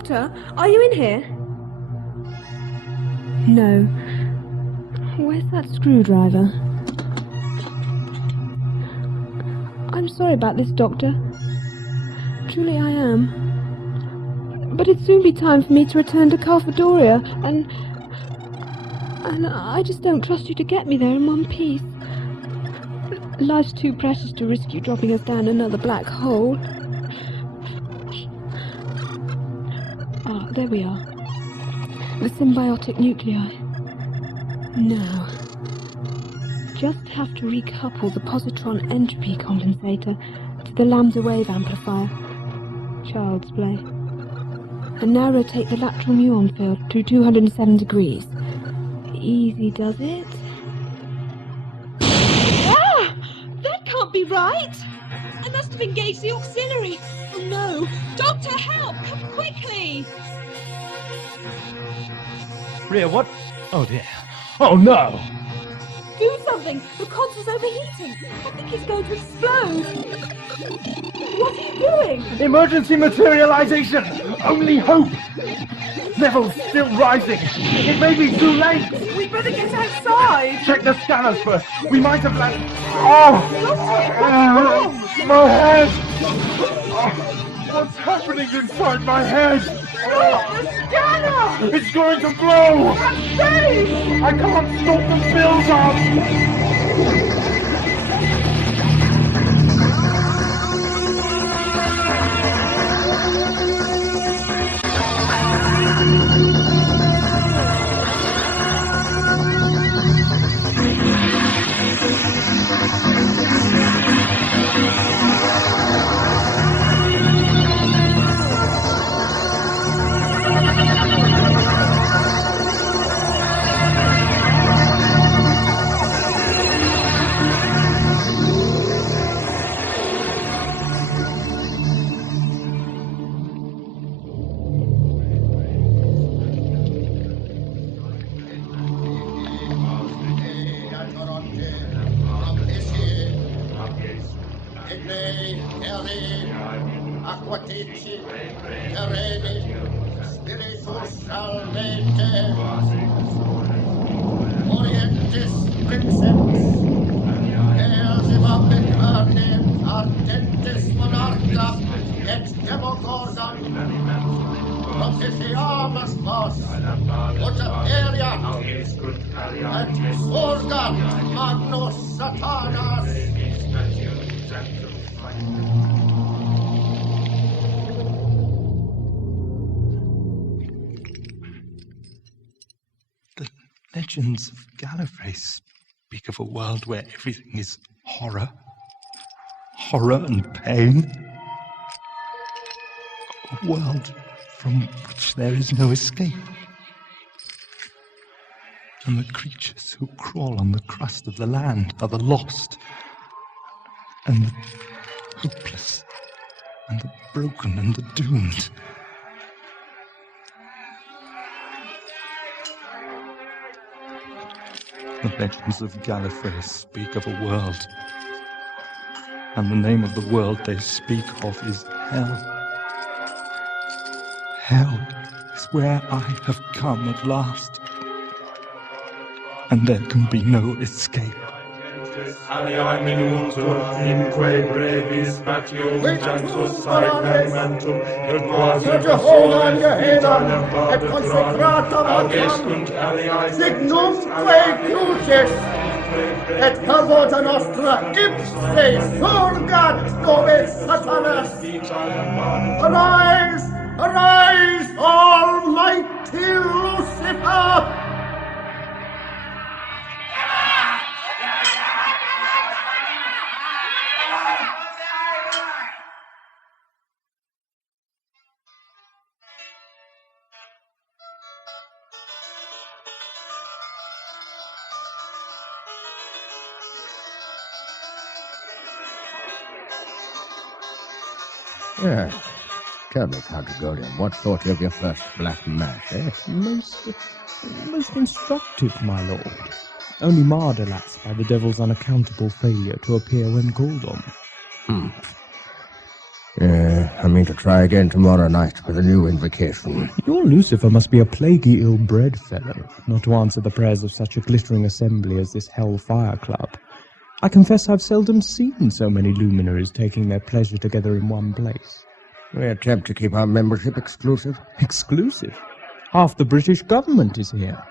Doctor, are you in here? No. Where's that screwdriver? I'm sorry about this, Doctor. Truly I am. But it'd soon be time for me to return to Calvadoria, and I just don't trust you to get me there in one piece. Life's too precious to risk you dropping us down another black hole. Ah, there we are. The symbiotic nuclei. Now, just have to recouple the positron entropy compensator to the lambda wave amplifier. Child's play. And now rotate the lateral muon field to 207 degrees. Easy does it. Ah! That can't be right! I must have engaged the auxiliary. Oh no! Doctor, help! Come quickly! Rhea, what? Oh dear. Oh no! Do something! The console's overheating! I think it's going to explode! What are you doing? Emergency materialisation! Only hope! Levels still rising! It may be too late! We'd better get outside! Check the scanners first! We might have landed... Oh! My head! Oh, what's happening inside my head? Look! The scanner! It's going to blow! I'm safe! I can't stop the build-up! Legends of Gallifrey speak of a world where everything is horror and pain. A world from which there is no escape. And the creatures who crawl on the crust of the land are the lost, and the hopeless, and the broken, and the doomed. The legends of Gallifrey speak of a world, and the name of the world they speak of is Hell. Hell is where I have come at last, and there can be no escape. Aliae minutur, inque brevis patium jantus saementum, et quasi Jehovah Gehenna, et consecrata agescunt aliae signumque crucis, et per volta nostra ipse surgat dove Satanas. Arise, arise, almighty Lucifer! Yes. Tell me, Count Ogolien, what thought you of your first black mash, eh? Most instructive, my lord. Only marred, alas, by the devil's unaccountable failure to appear when called on. I mean to try again tomorrow night with a new invocation. Your Lucifer must be a plaguey ill-bred fellow, not to answer the prayers of such a glittering assembly as this HELL FIRE CLUB. I confess I've seldom seen so many luminaries taking their pleasure together in one place. We attempt to keep our membership exclusive. Exclusive? Half the British government is here.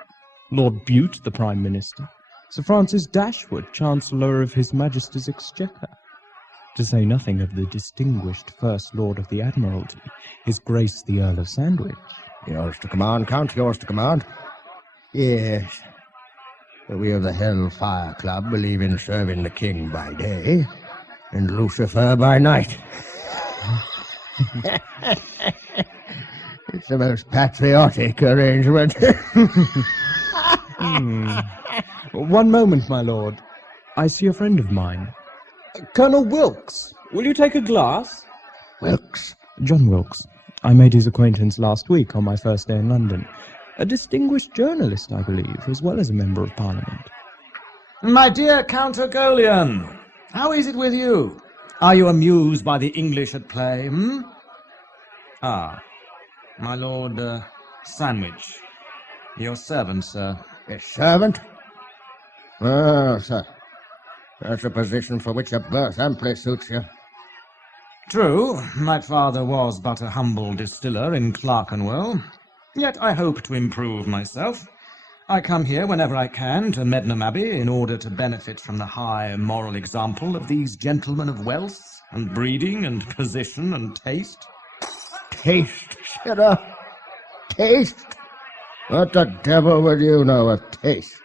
Lord Bute, the Prime Minister. Sir Francis Dashwood, Chancellor of His Majesty's Exchequer. To say nothing of the distinguished First Lord of the Admiralty, His Grace the Earl of Sandwich. Yours to command, Count, yours to command. Yes. We of the HELL FIRE CLUB believe in serving the king by day and Lucifer by night. It's the most patriotic arrangement. One moment, my lord. I see a friend of mine. Colonel Wilkes, will you take a glass? Wilkes? John Wilkes. I made his acquaintance last week on my first day in London. A distinguished journalist, I believe, as well as a member of Parliament. My dear Count Ogolien, how is it with you? Are you amused by the English at play, hmm? Ah, my Lord Sandwich. Your servant, sir. A servant? Oh, sir. That's a position for which a birth amply suits you. True, my father was but a humble distiller in Clerkenwell. Yet I hope to improve myself. I come here whenever I can to MEDMENHAM Abbey in order to benefit from the high moral example of these gentlemen of wealth and breeding and position and taste. Taste, sirrah? Taste? What the devil would you know of taste?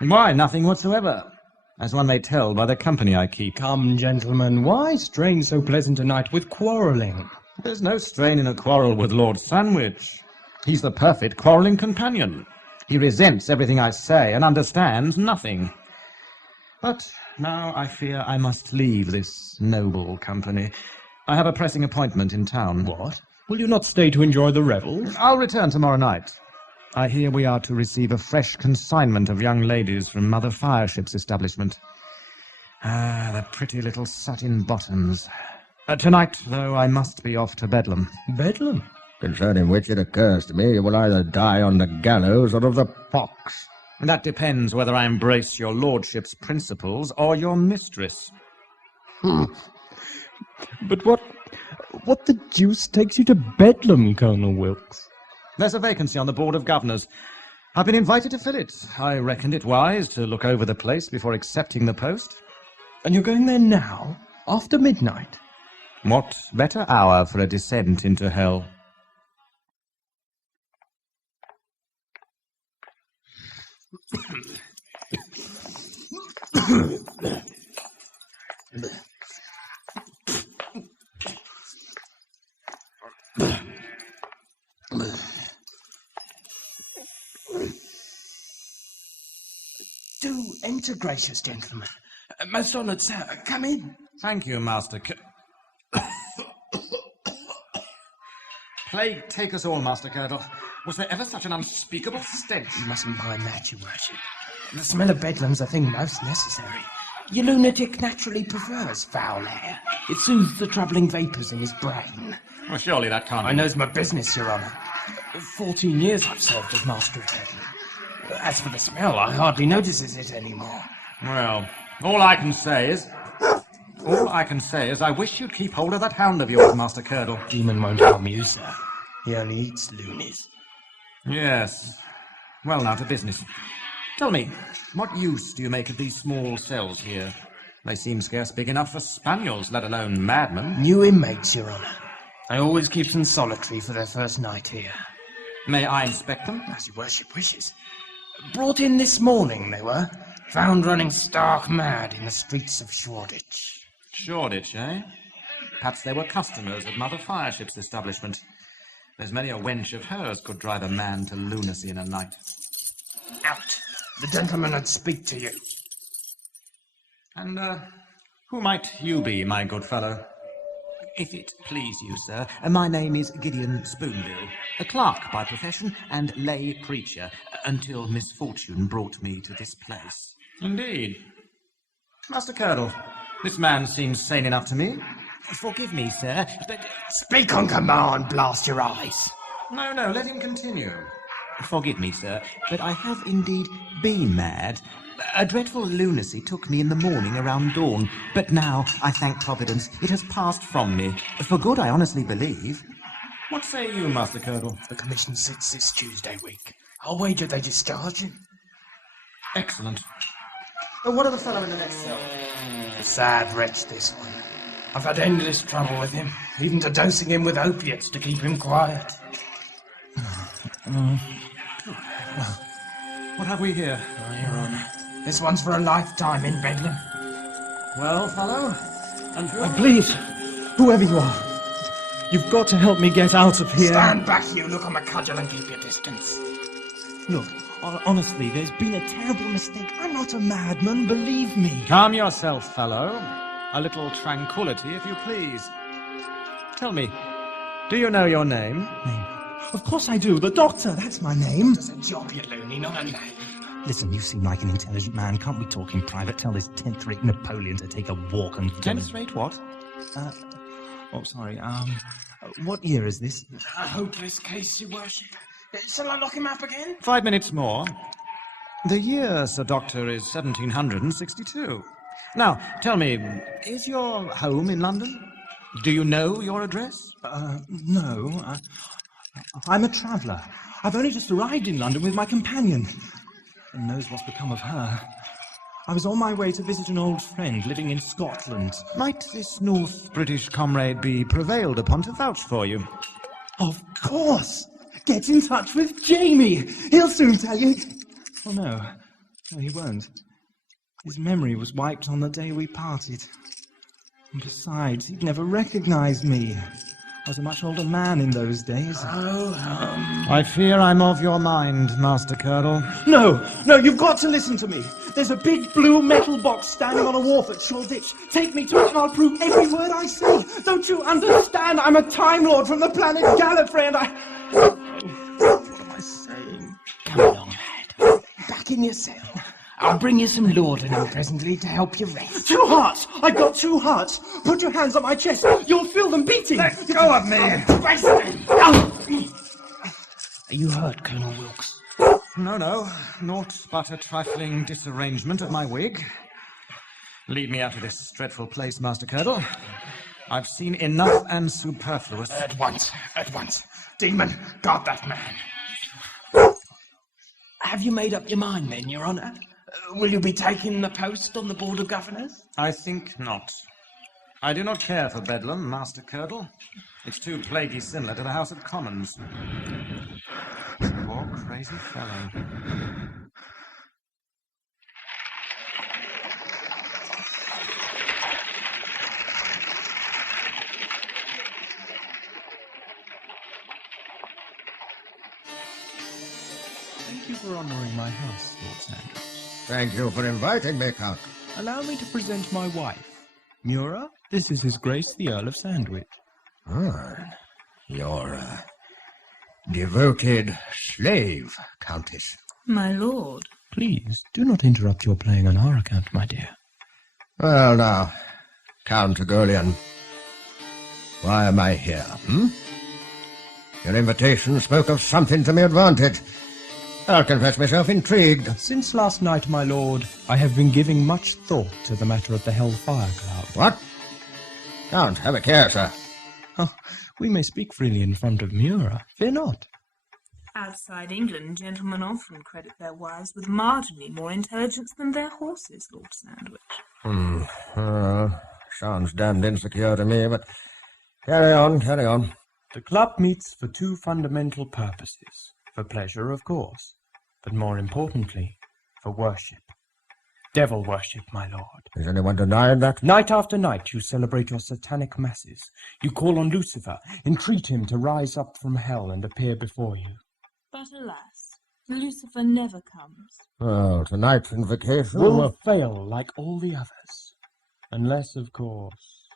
Why, nothing whatsoever, as one may tell by the company I keep. Come, gentlemen, why strain so pleasant a night with quarrelling? There's no strain in a quarrel with Lord Sandwich. He's the perfect quarrelling companion. He resents everything I say and understands nothing. But now I fear I must leave this noble company. I have a pressing appointment in town. What? Will you not stay to enjoy the revels? I'll return tomorrow night. I hear we are to receive a fresh consignment of young ladies from Mother Fireship's establishment. Ah, the pretty little satin bottoms. Tonight, though, I must be off to Bedlam. Bedlam? Concerning which it occurs to me you will either die on the gallows or of the pox. That depends whether I embrace your lordship's principles or your mistress. But what the deuce takes you to Bedlam, Colonel Wilkes? There's a vacancy on the Board of Governors. I've been invited to fill it. I reckoned it wise to look over the place before accepting the post. And you're going there now, after midnight? What better hour for a descent into hell? Do enter, gracious gentlemen. Most honoured sir, come in. Thank you, Master Plague take us all, Master Curdle. Was there ever such an unspeakable stench? You mustn't mind that, your worship. The smell of Bedlam's a thing most necessary. Your lunatic naturally prefers foul air. It soothes the troubling vapours in his brain. Well, surely that can't I knows my business, your honour. 14 years I've served as Master of Bedlam. As for the smell, I hardly notices it anymore. Well, all I can say is I wish you'd keep hold of that hound of yours, Master Curdle. Demon won't harm you, sir. He only eats loonies. Yes. Well, now to business. Tell me, what use do you make of these small cells here? They seem scarce big enough for spaniels, let alone madmen. New inmates, your honour. I always keep them solitary for their first night here. May I inspect them? As your worship wishes. Brought in this morning, they were. Found running stark mad in the streets of Shoreditch. Shoreditch, eh? Perhaps they were customers at Mother Fireship's establishment. There's many a wench of hers could drive a man to lunacy in a night. Out! The gentleman would speak to you. And, who might you be, my good fellow? If it please you, sir, my name is Gideon Spoonbill, a clerk by profession and lay preacher, until misfortune brought me to this place. Indeed. Master Curdle, this man seems sane enough to me. Forgive me, sir, but... Speak on command, blast your eyes. No, let him continue. Forgive me, sir, but I have indeed been mad. A dreadful lunacy took me in the morning around dawn, but now, I thank Providence, it has passed from me. For good, I honestly believe. What say you, Master Curdle? The commission sits this Tuesday week. I'll wager they discharge him. Excellent. What of the fellow in the next cell? A sad wretch, this one. I've had endless trouble with him, even to dosing him with opiates to keep him quiet. What have we here? Your Honour, this one's for a lifetime in Bedlam. Well, fellow? And Please, whoever you are, you've got to help me get out of here. Stand back, you. Look on the cudgel and keep your distance. Look, honestly, there's been a terrible mistake. I'm not a madman, believe me. Calm yourself, fellow. A little tranquility, if you please. Tell me, do you know your name? Name? Of course I do. The Doctor, that's my name. It's a job, you loony, not a name. Listen, you seem like an intelligent man. Can't we talk in private? Tell this 10th-rate Napoleon to take a walk and... 10th-rate what? What year is this? A hopeless case, your worship. Shall I lock him up again? 5 minutes more. The year, Sir Doctor, is 1762. Now, tell me, is your home in London? Do you know your address? No. I'm a traveller. I've only just arrived in London with my companion. And knows what's become of her. I was on my way to visit an old friend living in Scotland. Might this North British comrade be prevailed upon to vouch for you? Of course! Get in touch with Jamie! He'll soon tell you. Oh, no. No, he won't. His memory was wiped on the day we parted. And besides, he'd never recognized me. I was a much older man in those days. I fear I'm of your mind, Master Curdle. No, you've got to listen to me. There's a big blue metal box standing on a wharf at Shoreditch. Take me to it and I'll prove every word I say. Don't you understand? I'm a Time Lord from the planet Gallifrey and I... What am I saying? Come along, lad. Back in your cell. I'll bring you some laudanum presently to help you rest. 2 hearts! I've got 2 hearts! Put your hands on my chest. You'll feel them beating. Let go of me! Are you hurt, Colonel Wilkes? No, naught but a trifling disarrangement of my wig. Lead me out of this dreadful place, Master Curdle. I've seen enough and superfluous. At once. Demon, guard that man. Have you made up your mind, then, Your Honour? Will you be taking the post on the Board of Governors? I think not. I do not care for Bedlam, Master Curdle. It's too plaguey similar to the House of Commons. Poor crazy fellow. Thank you for honouring my house, Lord Sandwich. Thank you for inviting me, Count. Allow me to present my wife. Mura, this is His Grace the Earl of Sandwich. You're a devoted slave, Countess. My lord. Please, do not interrupt your playing on our account, my dear. Well, now, Count Ogolien, why am I here, Your invitation spoke of something to my advantage. I'll confess myself intrigued. Since last night, my lord, I have been giving much thought to the matter of the HELL FIRE CLUB. What? Count, have a care, sir. Oh, we may speak freely in front of Mura. Fear not. Outside England, gentlemen often credit their wives with marginally more intelligence than their horses, Lord Sandwich. Sounds damned insecure to me, but carry on. The club meets for 2 fundamental purposes. For pleasure, of course, but more importantly, for worship. Devil worship, my lord. Is anyone denying that? Night after night you celebrate your satanic masses. You call on Lucifer, entreat him to rise up from hell and appear before you. But alas, Lucifer never comes. Well, tonight's invocation will fail like all the others. Unless, of course...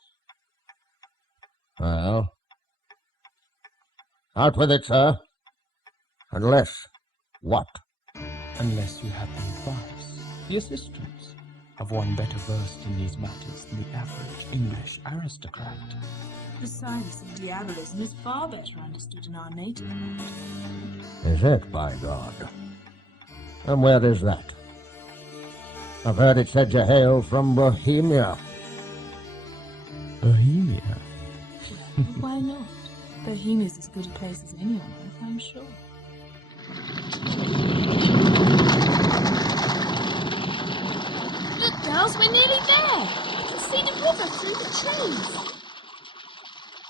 Well, out with it, sir. Unless what? Unless you have the advice, the assistance have one better versed in these matters than the average English aristocrat. Besides, the diabolism is far better understood in our native land. Is it, by God? And where is that? I've heard it said you hail from Bohemia. Bohemia? Why not? Bohemia's as good a place as any on earth, I'm sure. Look, girls, we're nearly there. I can see the river through the trees.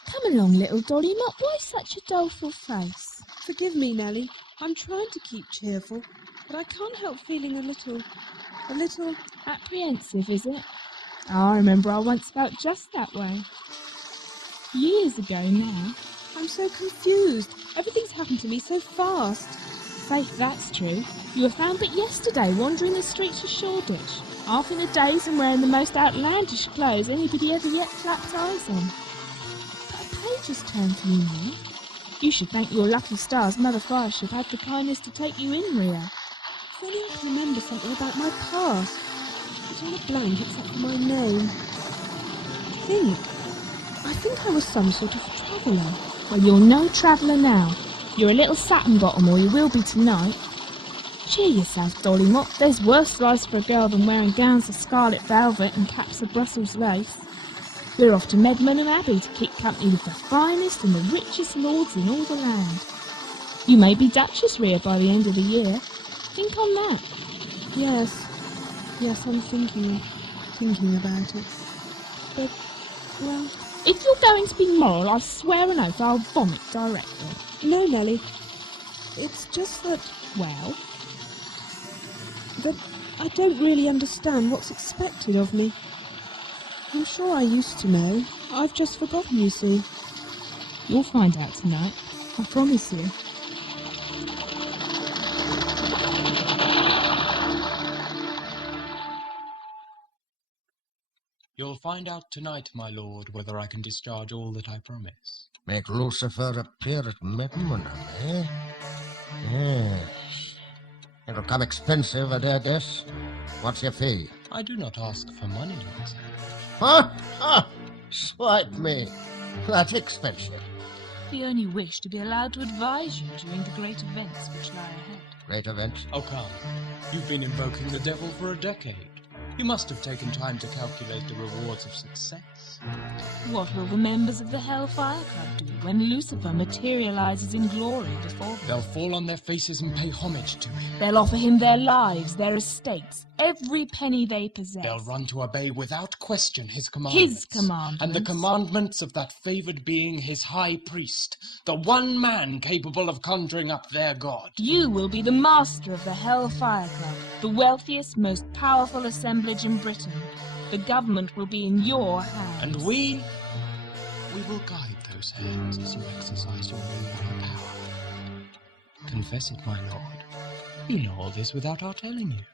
Come along, little Dolly. Not why such a doleful face? Forgive me, Nellie. I'm trying to keep cheerful, but I can't help feeling a little... Apprehensive, is it? I remember I once felt just that way. Years ago now. I'm so confused. Everything's happened to me so fast. Faith, that's true. You were found but yesterday wandering the streets of Shoreditch, half in a daze and wearing the most outlandish clothes anybody ever yet clapped eyes on. But a page has turned for you now. You should thank your lucky stars Mother Fireship had the kindness to take you in, Rhea. If only I can remember something about my past. It's all a blank except for my name. I think I was some sort of traveller. Well, you're no traveller now. You're a little satin bottom, or you will be tonight. Cheer yourself, Dolly Mott. There's worse lives for a girl than wearing gowns of scarlet velvet and caps of Brussels lace. We're off to MEDMENHAM Abbey to keep company with the finest and the richest lords in all the land. You may be Duchess, Rhea, by the end of the year. Think on that. Yes, I'm thinking about it. But, well... If you're going to be moral, I swear an oath I'll vomit directly. No, Nellie. It's just that... Well? That I don't really understand what's expected of me. I'm sure I used to know. I've just forgotten, you see. You'll find out tonight. I promise you. You'll find out tonight, my lord, whether I can discharge all that I promise. Make Lucifer appear at MEDMENHAM, eh? Yes. It'll come expensive, I dare guess. What's your fee? I do not ask for money, Lord. Ha! Swipe me. That's expensive. We only wish to be allowed to advise you during the great events which lie ahead. Great events? Oh, come. You've been invoking the devil for a decade. You must have taken time to calculate the rewards of success. What will the members of the HELL FIRE CLUB do when Lucifer materializes in glory before them? They'll fall on their faces and pay homage to him. They'll offer him their lives, their estates, every penny they possess. They'll run to obey without question his commandments. His commandments. And the commandments of that favored being, his high priest, the one man capable of conjuring up their god. You will be the master of the HELL FIRE CLUB, the wealthiest, most powerful assemblage in Britain. The government will be in your hands. And we will guide those hands as you exercise your ruling power. Confess it, my lord. You know all this without our telling you.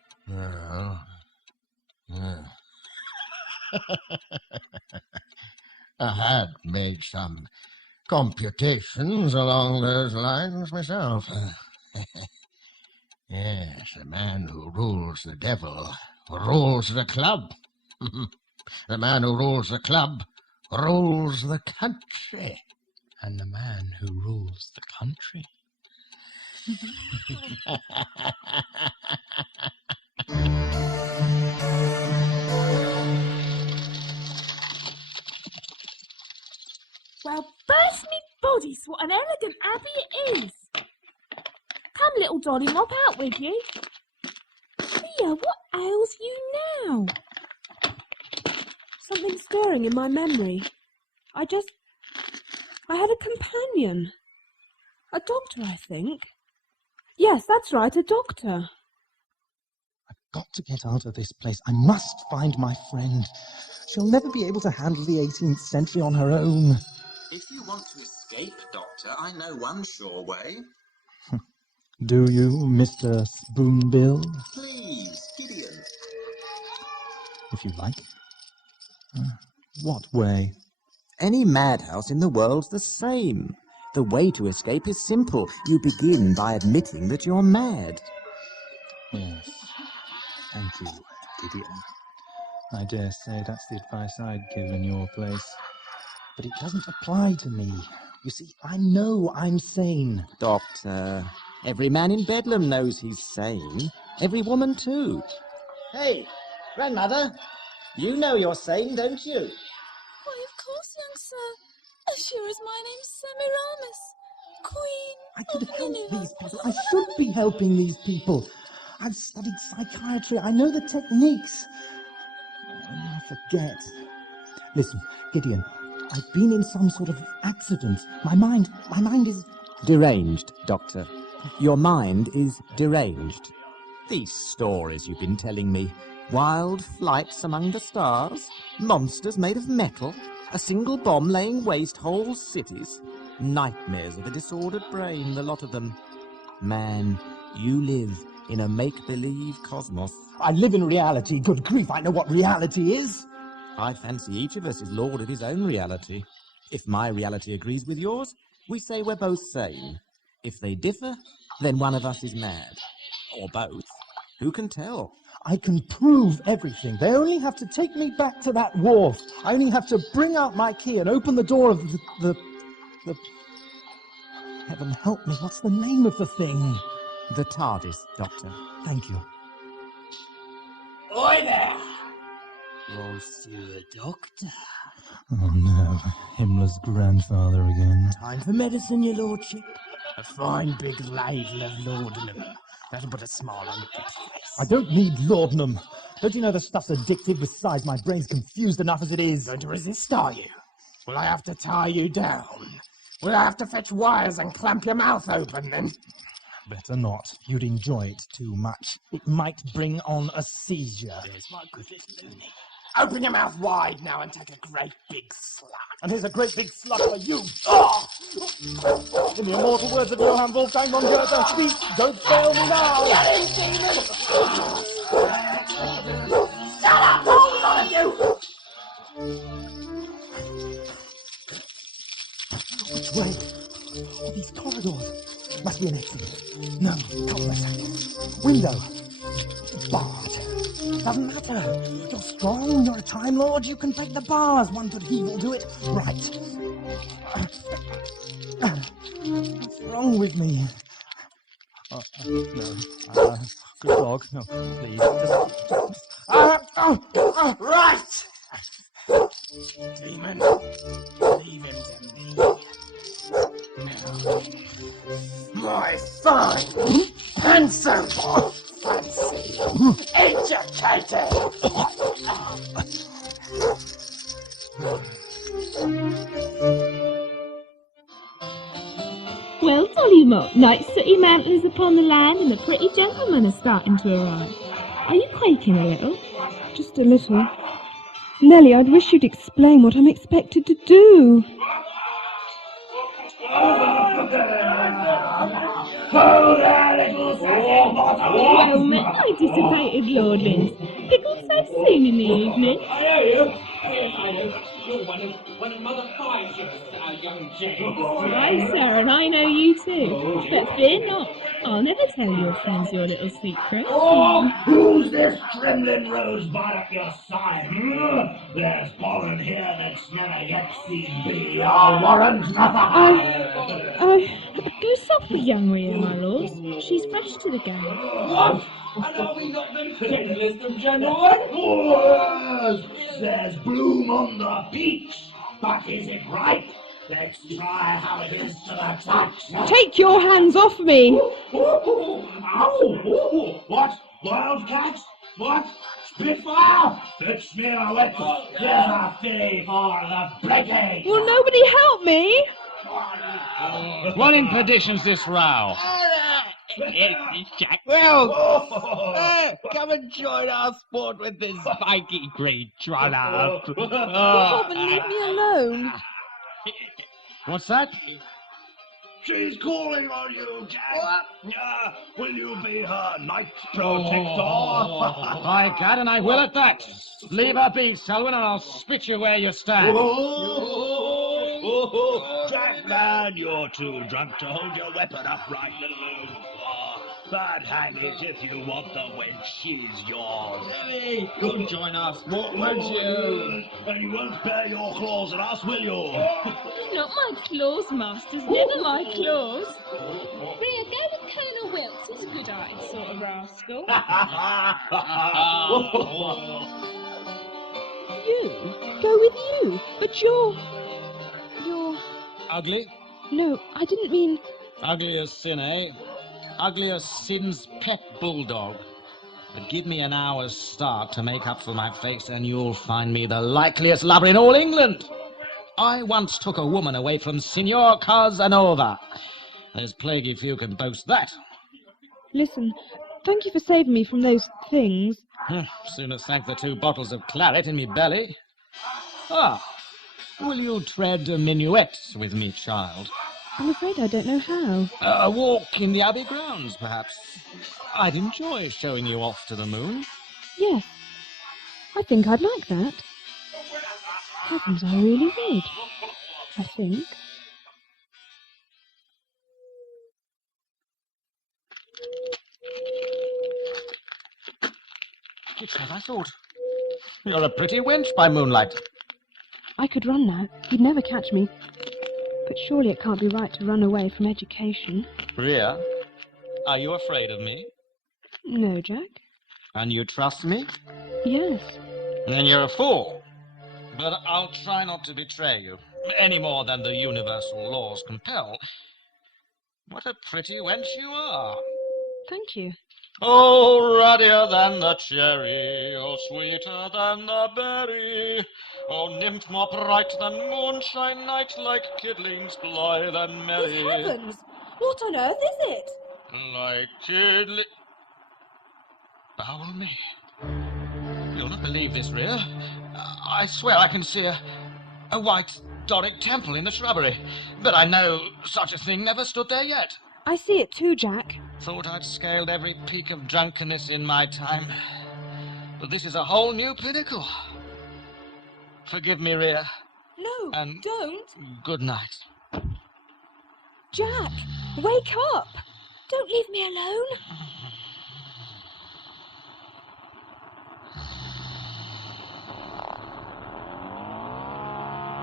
I had made some computations along those lines myself. Yes, the man who rules the devil rules the club. The man who rules the club rules the country. And the man who rules the country. Well, burst me bodies, what an elegant abbey it is! Come, little Dolly, mop out with you. Rhea, what ails you now? Something stirring in my memory. I had a companion. A doctor, I think. Yes, that's right, a doctor. I've got to get out of this place. I must find my friend. She'll never be able to handle the 18th century on her own. If you want to escape, Doctor, I know one sure way. Do you, Mr. Spoonbill? Please, Gideon. If you like. What way? Any madhouse in the world's the same. The way to escape is simple. You begin by admitting that you're mad. Yes. Thank you, Gideon. I dare say that's the advice I'd give in your place. But it doesn't apply to me. You see, I know I'm sane. Doctor, every man in Bedlam knows he's sane. Every woman, too. Hey, grandmother, you know you're sane, don't you? Why, of course, young sir. As sure as my name's Semiramis, Queen I could of help Minuet. these people. I should be helping these people. I've studied psychiatry. I know the techniques. I forget. Listen, Gideon, I've been in some sort of accident. My mind is... Deranged, Doctor. Your mind is deranged. These stories you've been telling me. Wild flights among the stars. Monsters made of metal. A single bomb laying waste whole cities. Nightmares of a disordered brain, the lot of them. Man, you live in a make-believe cosmos. I live in reality. Good grief, I know what reality is. I fancy each of us is lord of his own reality. If my reality agrees with yours, we say we're both sane. If they differ, then one of us is mad. Or both. Who can tell? I can prove everything. They only have to take me back to that wharf. I only have to bring out my key and open the door of the... Heaven help me, what's the name of the thing? The TARDIS, Doctor. Thank you. Oi there! Monsieur Doctor. Oh no, Himmler's grandfather again. Time for medicine, your lordship. A fine big ladle of laudanum. That'll put a smile on the kid's face. I don't need laudanum. Don't you know the stuff's addictive? Besides, my brain's confused enough as it is. Going to resist, are you? Will I have to tie you down? Will I have to fetch wires and clamp your mouth open, then? Better not. You'd enjoy it too much. It might bring on a seizure. There's my good little loony. Open your mouth wide now and take a great big slug. And here's a great big slug for you. Oh! In the immortal words of Johann Wolfgang von Goethe, speak, don't fail me now. Get in, demon! Shut up, all of you! Which way? Oh, these corridors. Must be an exit. No, cul-de-sac. Window. Barred. Doesn't matter. You're strong, you're a Time Lord, you can break the bars. One good heave will do it. Right. What's wrong with me? No. Good dog. No, please. Right! Demon, leave him to me. Now, my fine, handsome, fancy, educated. Well, Dollymore, night sooty mantles upon the land and the pretty gentlemen are starting to arrive. Are you quaking a little? Just a little. Nellie, I'd wish you'd explain what I'm expected to do. Well met, my dissipated lordlings. Pickled so soon in the evening. I know you. Yes, I know. You're one of Mother Five's young James. Aye, sir, and I know you too. But fear not. I'll never tell your friends your little secret. Oh, who's this trembling rosebud at your side? There's pollen here that's never yet seen be. I'll warrant. Go softly, young Rhea, my lords. She's fresh to the game. What? And are we not the cleanest of gentlemen? Oh, there's bloom on the peach, but is it ripe? Let's try how it is to the touch. Take your hands off me! Ow! What? Wildcats? What? Spitfire? Fetch me a whip. There's a filly for the breaking. Will nobody help me? What in perdition's this row? Well, come and join our sport with this spiky green trollop. Leave me alone. What's that? She's calling on you, Jack. Will you be her night protector? By gad, and I will at that. Leave her be, Selwyn, and I'll spit you where you stand. Jack, man, you're too drunk to hold your weapon upright. But hang it, if you want the wench, she's yours. Hey, you'll join our sport, won't you? And you won't bare your claws at us, will you? Not my claws, masters, never my claws. Rhea, go with Colonel Wilkes, he's a good-hearted sort of rascal. You? Go with you? But you're... Ugly? No, I didn't mean... Ugly as sin, eh? Ugly as sin's pet bulldog. But give me an hour's start to make up for my face and you'll find me the likeliest lover in all England. I once took a woman away from Signor Casanova. There's plaguey few can boast that. Listen, thank you for saving me from those things. Sooner thank the 2 bottles of claret in me belly. Ah, will you tread a minuet with me, child? I'm afraid I don't know how. A walk in the Abbey grounds, perhaps. I'd enjoy showing you off to the moon. Yes, I think I'd like that. Heavens, I really would. I think. It's as I thought. You're a pretty wench by moonlight. I could run now. He'd never catch me. But surely it can't be right to run away from education. Rhea, are you afraid of me? No, Jack. And you trust me? Yes. Then you're a fool. But I'll try not to betray you, any more than the universal laws compel. What a pretty wench you are. Thank you. Oh, ruddier than the cherry, oh, sweeter than the berry, oh, nymph more bright than moonshine night, like kidlings blithe and merry. Good heavens! What on earth is it? Like kidling... Bowel me. You'll not believe this, Rhea. I swear I can see a white Doric temple in the shrubbery, but I know such a thing never stood there yet. I see it too, Jack. Thought I'd scaled every peak of drunkenness in my time, but this is a whole new pinnacle. Forgive me, Rhea. No, And don't. Good night. Jack, wake up. Don't leave me alone.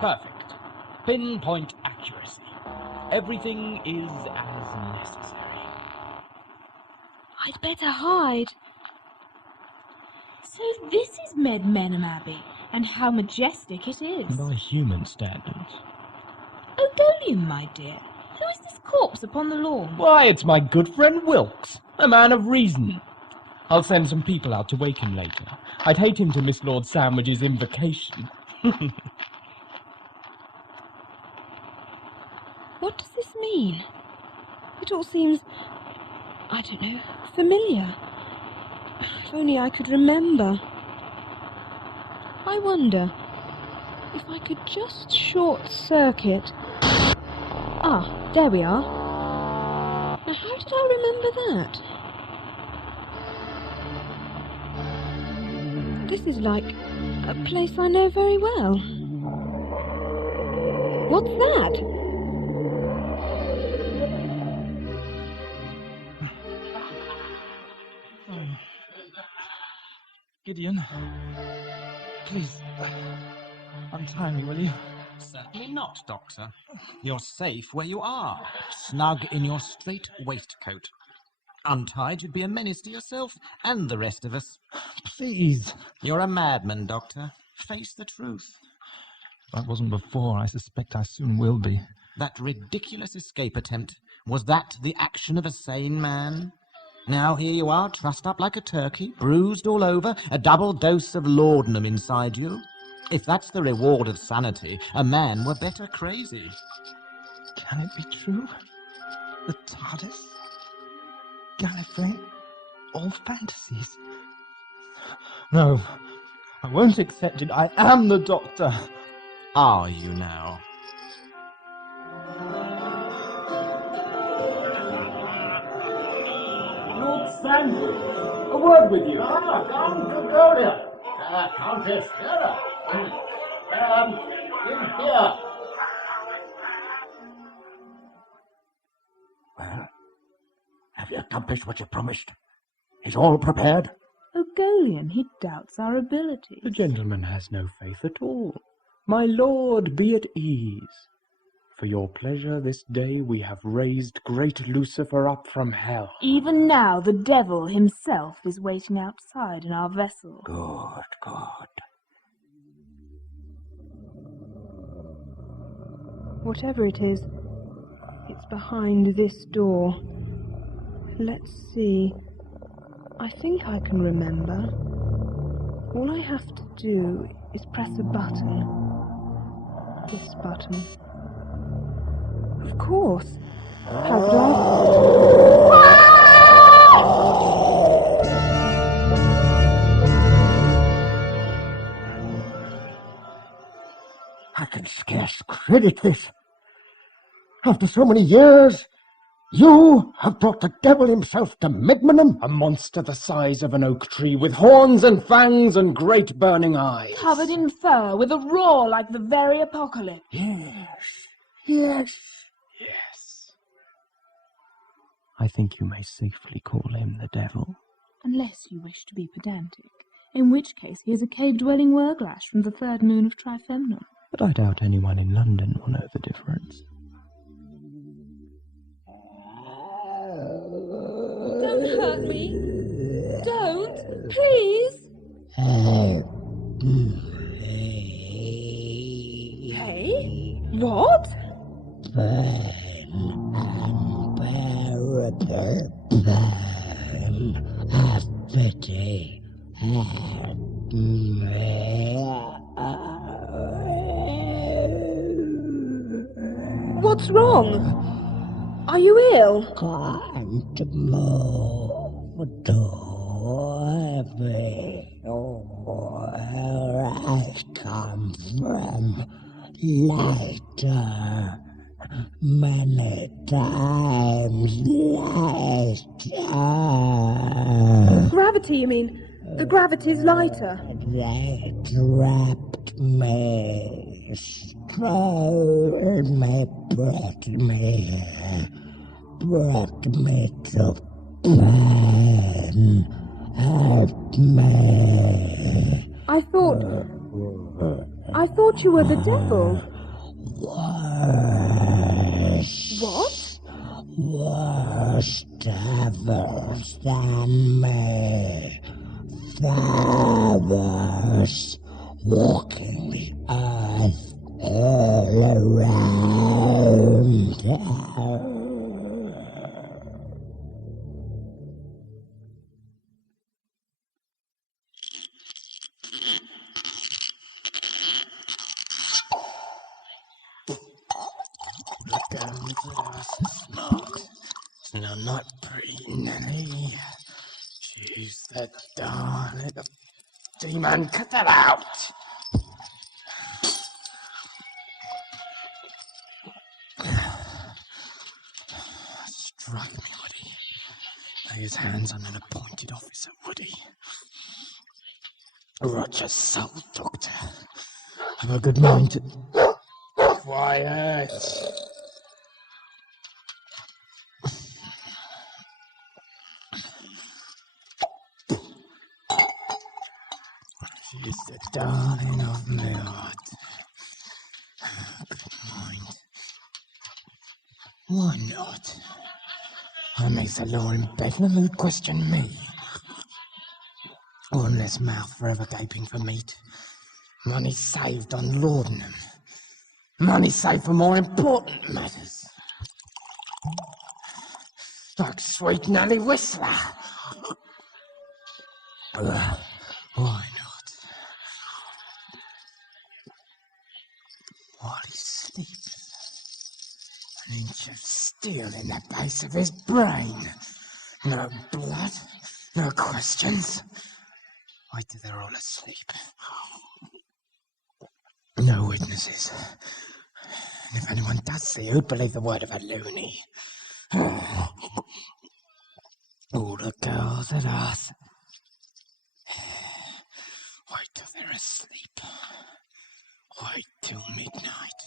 Perfect. Pinpoint accuracy. Everything is as necessary. I'd better hide. So this is MEDMENHAM Abbey, and how majestic it is. By human standards. Ogolien, my dear, who is this corpse upon the lawn? Why, it's my good friend Wilkes, a man of reason. I'll send some people out to wake him later. I'd hate him to miss Lord Sandwich's invocation. What does this mean? It all seems, I don't know, familiar. If only I could remember. I wonder if I could just short-circuit. Ah, there we are. Now, how did I remember that? This is like a place I know very well. What's that? Gideon, please, untie me, will you? Certainly not, Doctor. You're safe where you are, snug in your straight waistcoat. Untied, you'd be a menace to yourself and the rest of us. Please. You're a madman, Doctor. Face the truth. If I wasn't before, I suspect I soon will be. That ridiculous escape attempt, was that the action of a sane man? Now here you are, trussed up like a turkey, bruised all over, a double dose of laudanum inside you. If that's the reward of sanity, a man were better crazy. Can it be true? The TARDIS? Gallifrey? All fantasies? No, I won't accept it. I am the Doctor. Are you now? Lord Sandwich, a word with you. Count Ogolien. Countess Hera. In here. Well, have you accomplish what you promised? Is all prepared? Ogolien, he doubts our abilities. The gentleman has no faith at all. My lord, be at ease. For your pleasure this day we have raised great Lucifer up from hell. Even now the devil himself is waiting outside in our vessel. Good, good. Whatever it is, it's behind this door. Let's see. I think I can remember. All I have to do is press a button. This button. Of course. How could I can scarce credit this. After so many years, you have brought the devil himself to MEDMENHAM? A monster the size of an oak tree, with horns and fangs and great burning eyes. Covered in fur, with a roar like the very apocalypse. Yes. I think you may safely call him the devil. Unless you wish to be pedantic, in which case he is a cave-dwelling Werglash from the third moon of Trifemnon. But I doubt anyone in London will know the difference. Don't hurt me. Don't, please. Hey? What? Have pity. What's wrong? Are you ill? Can't move to where I come from later, many times later. Gravity, you mean? The gravity's lighter. They trapped me, stole me, brought me to pain. Help me. I thought you were the devil. Worse. What? Worse devils than me. Fathers walking the earth all around. No, not pretty Nelly. She's the darling of demon. Cut that out. Strike me, Woody. Lay his hands on an appointed officer, Woody. Roger's soul, Doctor. Have a good mind to... Quiet. She's the darling of my heart. Good mind. Why not? What makes the law in Bedlam who'd question me? One less mouth forever gaping for meat. Money saved on laudanum. Money saved for more important matters. Like sweet Nelly Whistler. Why not? While he's sleeping, an inch of steel in the base of his brain. No blood, no questions. Wait till they're all asleep. No witnesses. And if anyone does see, who'd believe the word of a loony? All the girls at us. Wait till they're asleep. Wait till midnight.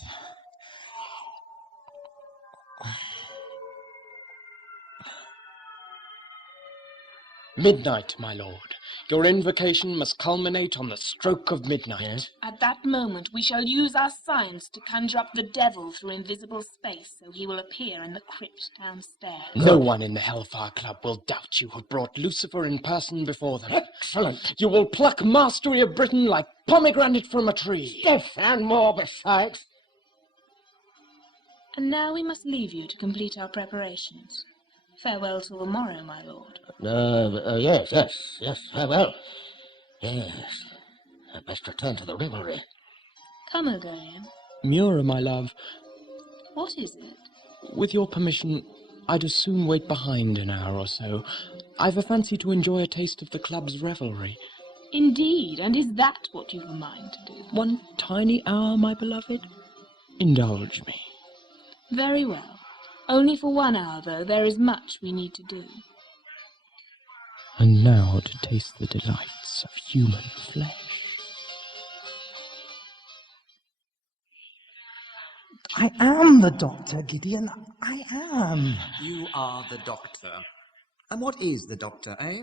Midnight, my lord. Your invocation must culminate on the stroke of midnight. At that moment we shall use our science to conjure up the devil through invisible space, so he will appear in the crypt downstairs. No one in the Hellfire Club will doubt you have brought Lucifer in person before them. Excellent. You will pluck mastery of Britain like pomegranate from a tree. Stiff and more besides. And now we must leave you to complete our preparations. Farewell till the morrow, my lord. Yes, farewell. Yes, I best return to the revelry. Come, Ogolien. Mura, my love, What is it? with your permission, I'd as soon wait behind an hour or so. I've a fancy to enjoy a taste of the club's revelry. Indeed, and is that what you've a mind to do? One tiny hour, my beloved? Indulge me. Very well. Only for 1 hour, though. There is much we need to do. And now to taste the delights of human flesh. I am the Doctor, Gideon. I am. You are the Doctor. And what is the Doctor, eh?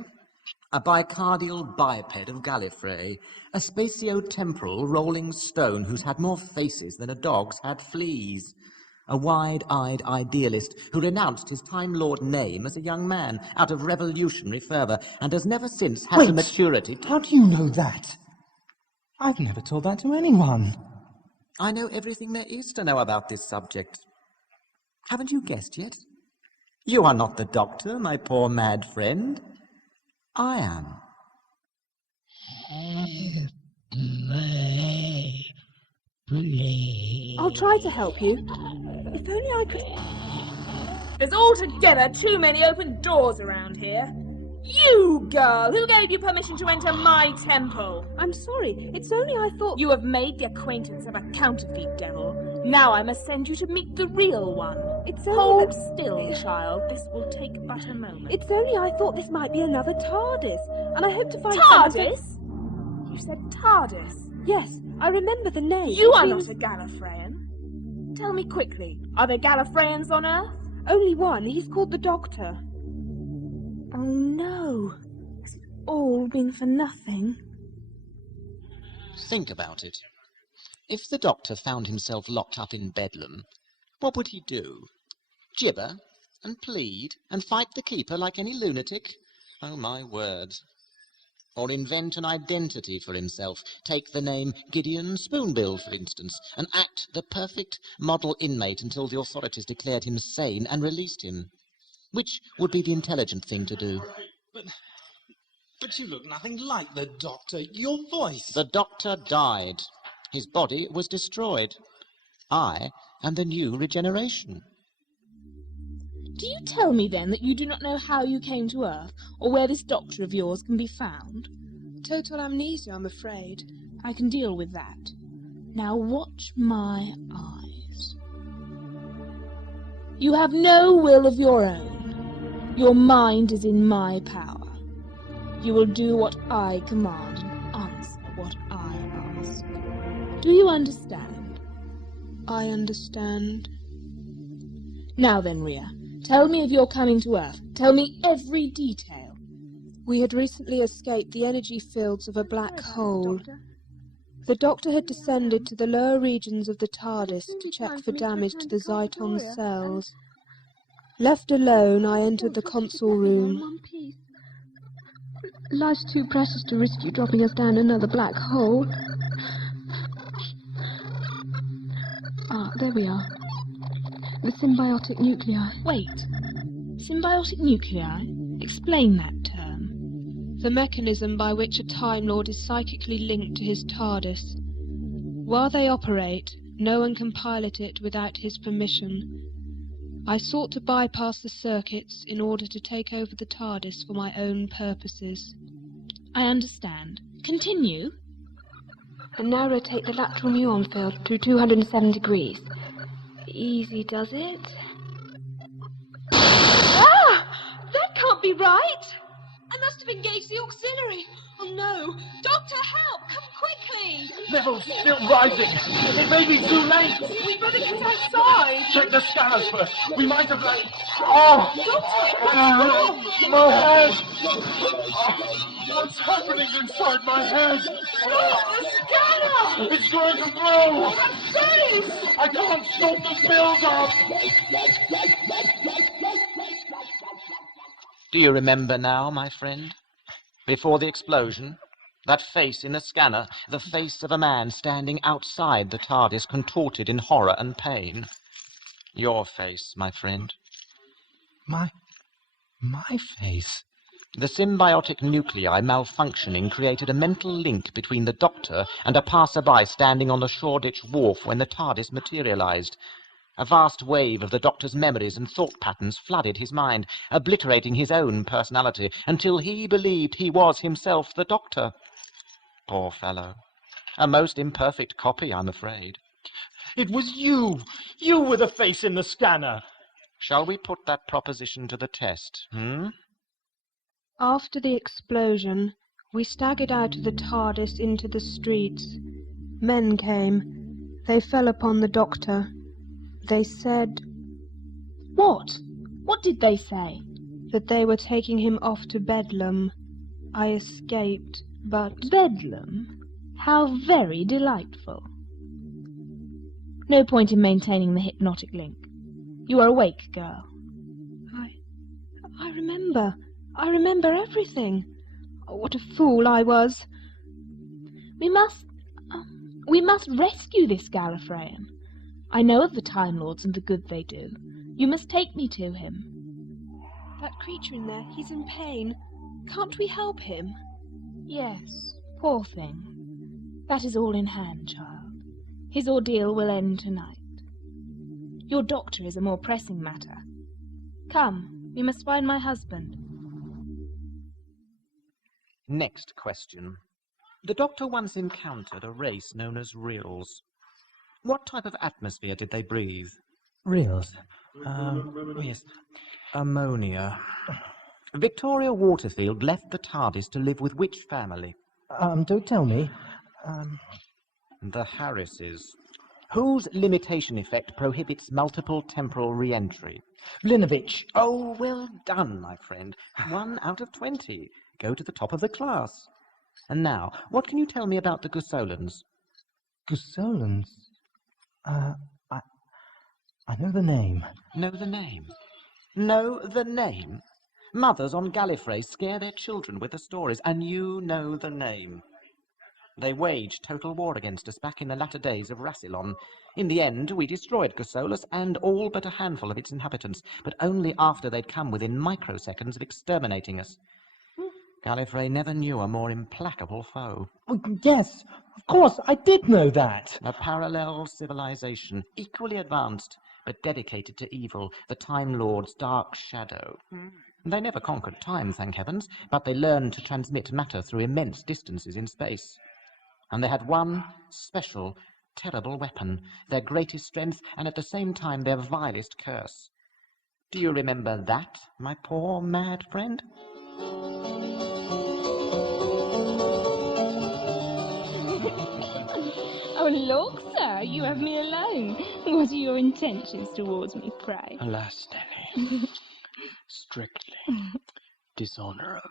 A bicardial biped of Gallifrey, a spatio-temporal rolling stone who's had more faces than a dog's had fleas. A wide-eyed idealist who renounced his Time Lord name as a young man out of revolutionary fervour and has never since had the maturity to... How do you know that? I've never told that to anyone. I know everything there is to know about this subject. Haven't you guessed yet? You are not the Doctor, my poor mad friend. I am. I'll try to help you. If only I could... There's altogether too many open doors around here. You, girl! Who gave you permission to enter my temple? I'm sorry. It's only I thought... You have made the acquaintance of a counterfeit devil. Now I must send you to meet the real one. It's only... Hold still, child. This will take but a moment. It's only I thought this might be another TARDIS, and I hope to find... TARDIS? You said TARDIS? Yes, I remember the name. You are not a Gallifreyan. Tell me quickly, are there Gallifreyans on Earth? Only one. He's called the Doctor. Oh no. Has it all been for nothing? Think about it. If the Doctor found himself locked up in Bedlam, what would he do? Gibber and plead and fight the Keeper like any lunatic? Oh, my word. Or invent an identity for himself. Take the name Gideon Spoonbill, for instance, and act the perfect model inmate until the authorities declared him sane and released him. Which would be the intelligent thing to do? But you look nothing like the Doctor. Your voice... The Doctor died. His body was destroyed. I am the new regeneration. Do you tell me, then, that you do not know how you came to Earth, or where this Doctor of yours can be found? Total amnesia, I'm afraid. I can deal with that. Now watch my eyes. You have no will of your own. Your mind is in my power. You will do what I command and answer what I ask. Do you understand? I understand. Now then, Rhea, tell me of your coming to Earth. Tell me every detail. We had recently escaped the energy fields of a black hole. The Doctor had descended to the lower regions of the TARDIS to check for damage to the Zyton cells. Left alone, I entered the console room. Life's too precious to risk you dropping us down another black hole. Ah, there we are. The symbiotic nuclei. Wait. Symbiotic nuclei? Explain that term. The mechanism by which a Time Lord is psychically linked to his TARDIS. While they operate, no one can pilot it without his permission. I sought to bypass the circuits in order to take over the TARDIS for my own purposes. I understand. Continue. And now rotate the lateral muon field through 207 degrees. Easy, does it? Ah! That can't be right! I must have engaged the auxiliary. Oh no! Doctor, help! Come quickly! Levels still rising. It may be too late. We better get outside! Check the scanners first. We might have landed. Oh! Doctor, My head! What's happening inside my head? the scanner! It's going to blow! Face! I can't stop the build-up! Do you remember now, my friend? Before the explosion, that face in the scanner, the face of a man standing outside the TARDIS, contorted in horror and pain. Your face, my friend. My face? The symbiotic nuclei malfunctioning created a mental link between the Doctor and a passerby standing on the Shoreditch wharf when the TARDIS materialized. A vast wave of the Doctor's memories and thought patterns flooded his mind, obliterating his own personality, until he believed he was himself the Doctor. Poor fellow. A most imperfect copy, I'm afraid. It was you! You were the face in the scanner! Shall we put that proposition to the test, After the explosion, we staggered out of the TARDIS into the streets. Men came. They fell upon the Doctor. They said... What? What did they say? That they were taking him off to Bedlam. I escaped, but... Bedlam? How very delightful. No point in maintaining the hypnotic link. You are awake, girl. I remember. I remember everything. Oh, what a fool I was. We must rescue this Gallifreyan. I know of the Time Lords and the good they do. You must take me to him. That creature in there, he's in pain. Can't we help him? Yes, poor thing. That is all in hand, child. His ordeal will end tonight. Your doctor is a more pressing matter. Come, we must find my husband. Next question. The Doctor once encountered a race known as Rills. What type of atmosphere did they breathe? Rills? Yes. Ammonia. Victoria Waterfield left the TARDIS to live with which family? Don't tell me. The Harrises. Whose limitation effect prohibits multiple temporal re-entry? Blinovich. Oh, well done, my friend. 1 out of 20. Go to the top of the class. And now, what can you tell me about the Gussolans? Gussolans? I know the name. Know the name? Know the name? Mothers on Gallifrey scare their children with the stories, and you know the name. They waged total war against us back in the latter days of Rassilon. In the end, we destroyed Gussolus and all but a handful of its inhabitants, but only after they'd come within microseconds of exterminating us. Gallifrey never knew a more implacable foe. Oh, yes, of course, I did know that. A parallel civilization, equally advanced, but dedicated to evil, the Time Lord's dark shadow. They never conquered time, thank heavens, but they learned to transmit matter through immense distances in space. And they had one special, terrible weapon, their greatest strength, and at the same time their vilest curse. Do you remember that, my poor mad friend? Oh, look, sir, you have me alone. What are your intentions towards me, pray? Alas, Nelly, strictly dishonourable.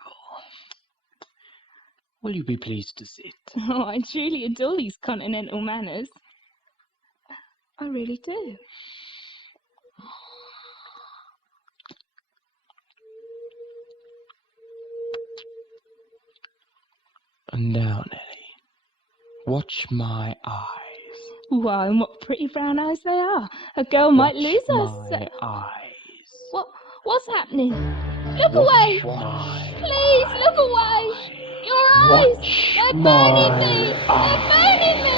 Will you be pleased to sit? Oh, I truly adore these continental manners. I really do. And now, Nelly, watch my eyes. Why, and what pretty brown eyes they are. A girl might lose us. My eyes. What's happening? Look away! Please, look away! Your eyes! They're burning me! They're burning me!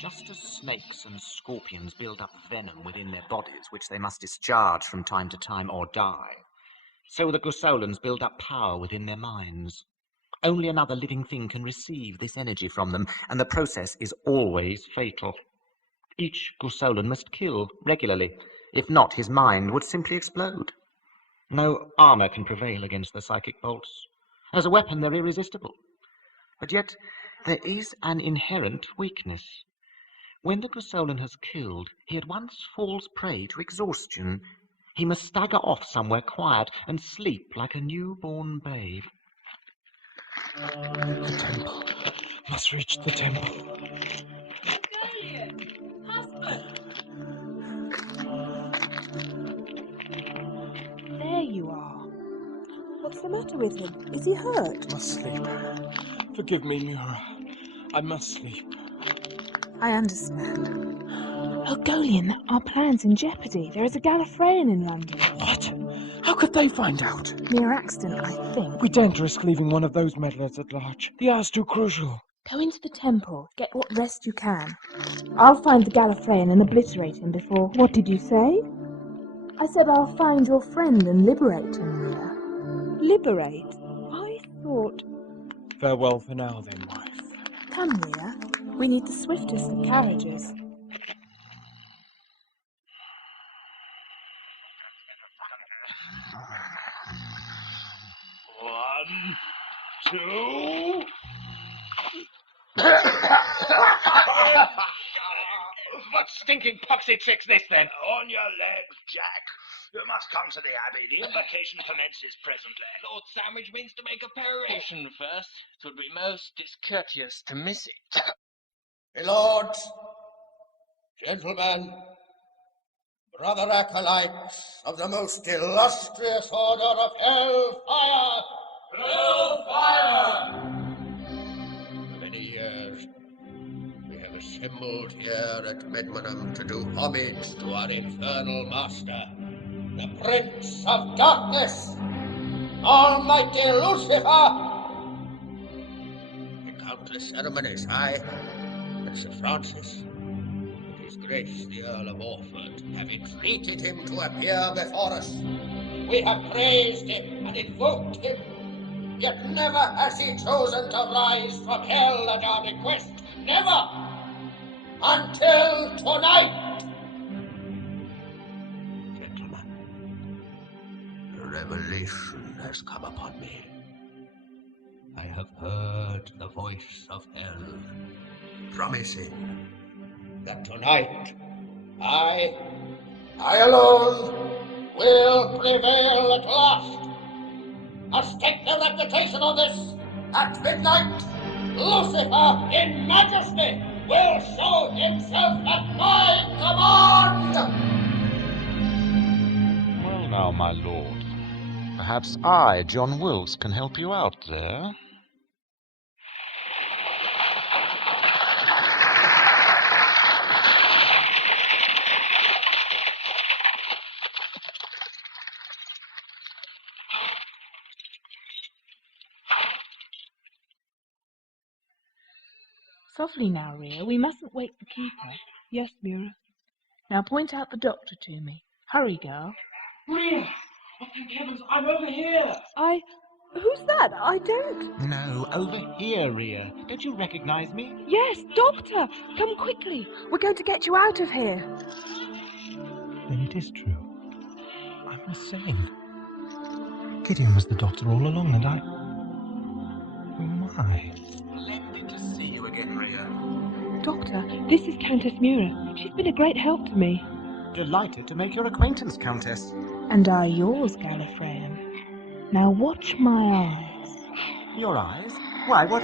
Just as snakes and scorpions build up venom within their bodies, which they must discharge from time to time or die, so the Gusolans build up power within their minds. Only another living thing can receive this energy from them, and the process is always fatal. Each Gusolan must kill regularly. If not, his mind would simply explode. No armor can prevail against the psychic bolts. As a weapon, they're irresistible. But yet, there is an inherent weakness. When the Gusolan has killed, he at once falls prey to exhaustion. He must stagger off somewhere quiet and sleep like a newborn babe. The temple. Must reach the temple. Gideon! Husband! There you are. What's the matter with him? Is he hurt? Must sleep. Forgive me, Mura. I must sleep. I understand. Ogolien, our plan's in jeopardy. There is a Gallifreyan in London. What? How could they find out? Mere accident, I think. We daren't risk leaving one of those meddlers at large. The hour's too crucial. Go into the temple. Get what rest you can. I'll find the Gallifreyan and obliterate him before... What did you say? I said I'll find your friend and liberate him, Rhea. Liberate? I thought... Farewell for now, then, wife. Come, Rhea. We need the swiftest of carriages. One, two. What stinking poxy trick's this, then? On your legs, Jack. You must come to the Abbey. The invocation commences presently. Lord Sandwich means to make a peroration first. It would be most discourteous to miss it. My lords, gentlemen, brother acolytes of the most illustrious order of Hell Fire! Hell Fire! For many years, we have assembled here at MEDMENHAM to do homage to our infernal master, the Prince of Darkness, Almighty Lucifer. In countless ceremonies, I and Sir Francis, and His Grace the Earl of Orford, have entreated him to appear before us. We have praised him and invoked him, yet never has he chosen to rise from hell at our request. Never! Until tonight! Gentlemen, a revelation has come upon me. I have heard the voice of hell, promising that tonight I alone will prevail at last. I'll stake their reputation on this. At midnight, Lucifer in majesty will show himself at my command! Well now, my lord, perhaps I, John Wilkes, can help you out there. Softly now, Rhea. We mustn't wake the keeper. Yes, Mira. Now point out the doctor to me. Hurry, girl. Rhea! Oh, thank heavens, I'm over here! Who's that? I don't... No, over here, Rhea. Don't you recognize me? Yes, doctor! Come quickly. We're going to get you out of here. Then it is true. I'm insane. Gideon was the doctor all along, and I... Who am I? Splendid to see you again, Rhea. Doctor, this is Countess Mura. She's been a great help to me. Delighted to make your acquaintance, Countess. And I yours, Gallifreyan. Now watch my eyes. Your eyes? Why, what...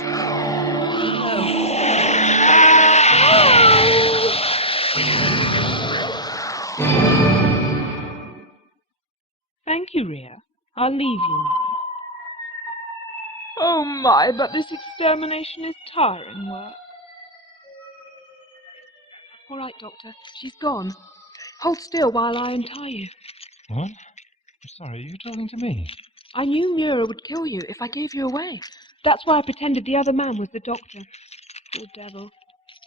Thank you, Rhea. I'll leave you now. Oh my, but this extermination is tiring work. All right, Doctor. She's gone. Hold still while I untie you. What? I'm sorry, are you talking to me? I knew Mura would kill you if I gave you away. That's why I pretended the other man was the doctor. Poor devil.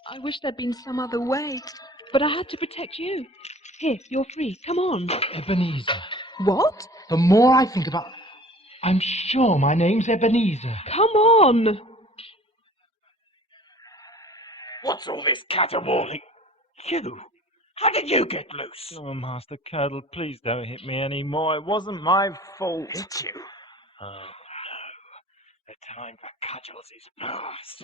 I wish there'd been some other way, but I had to protect you. Here, you're free. Come on. Ebenezer. What? The more I think about... I'm sure my name's Ebenezer. Come on. What's all this caterwauling? You? How did you get loose? Oh, Master Curdle, please don't hit me anymore. It wasn't my fault. Hit you? Oh, no. The time for cudgels is past.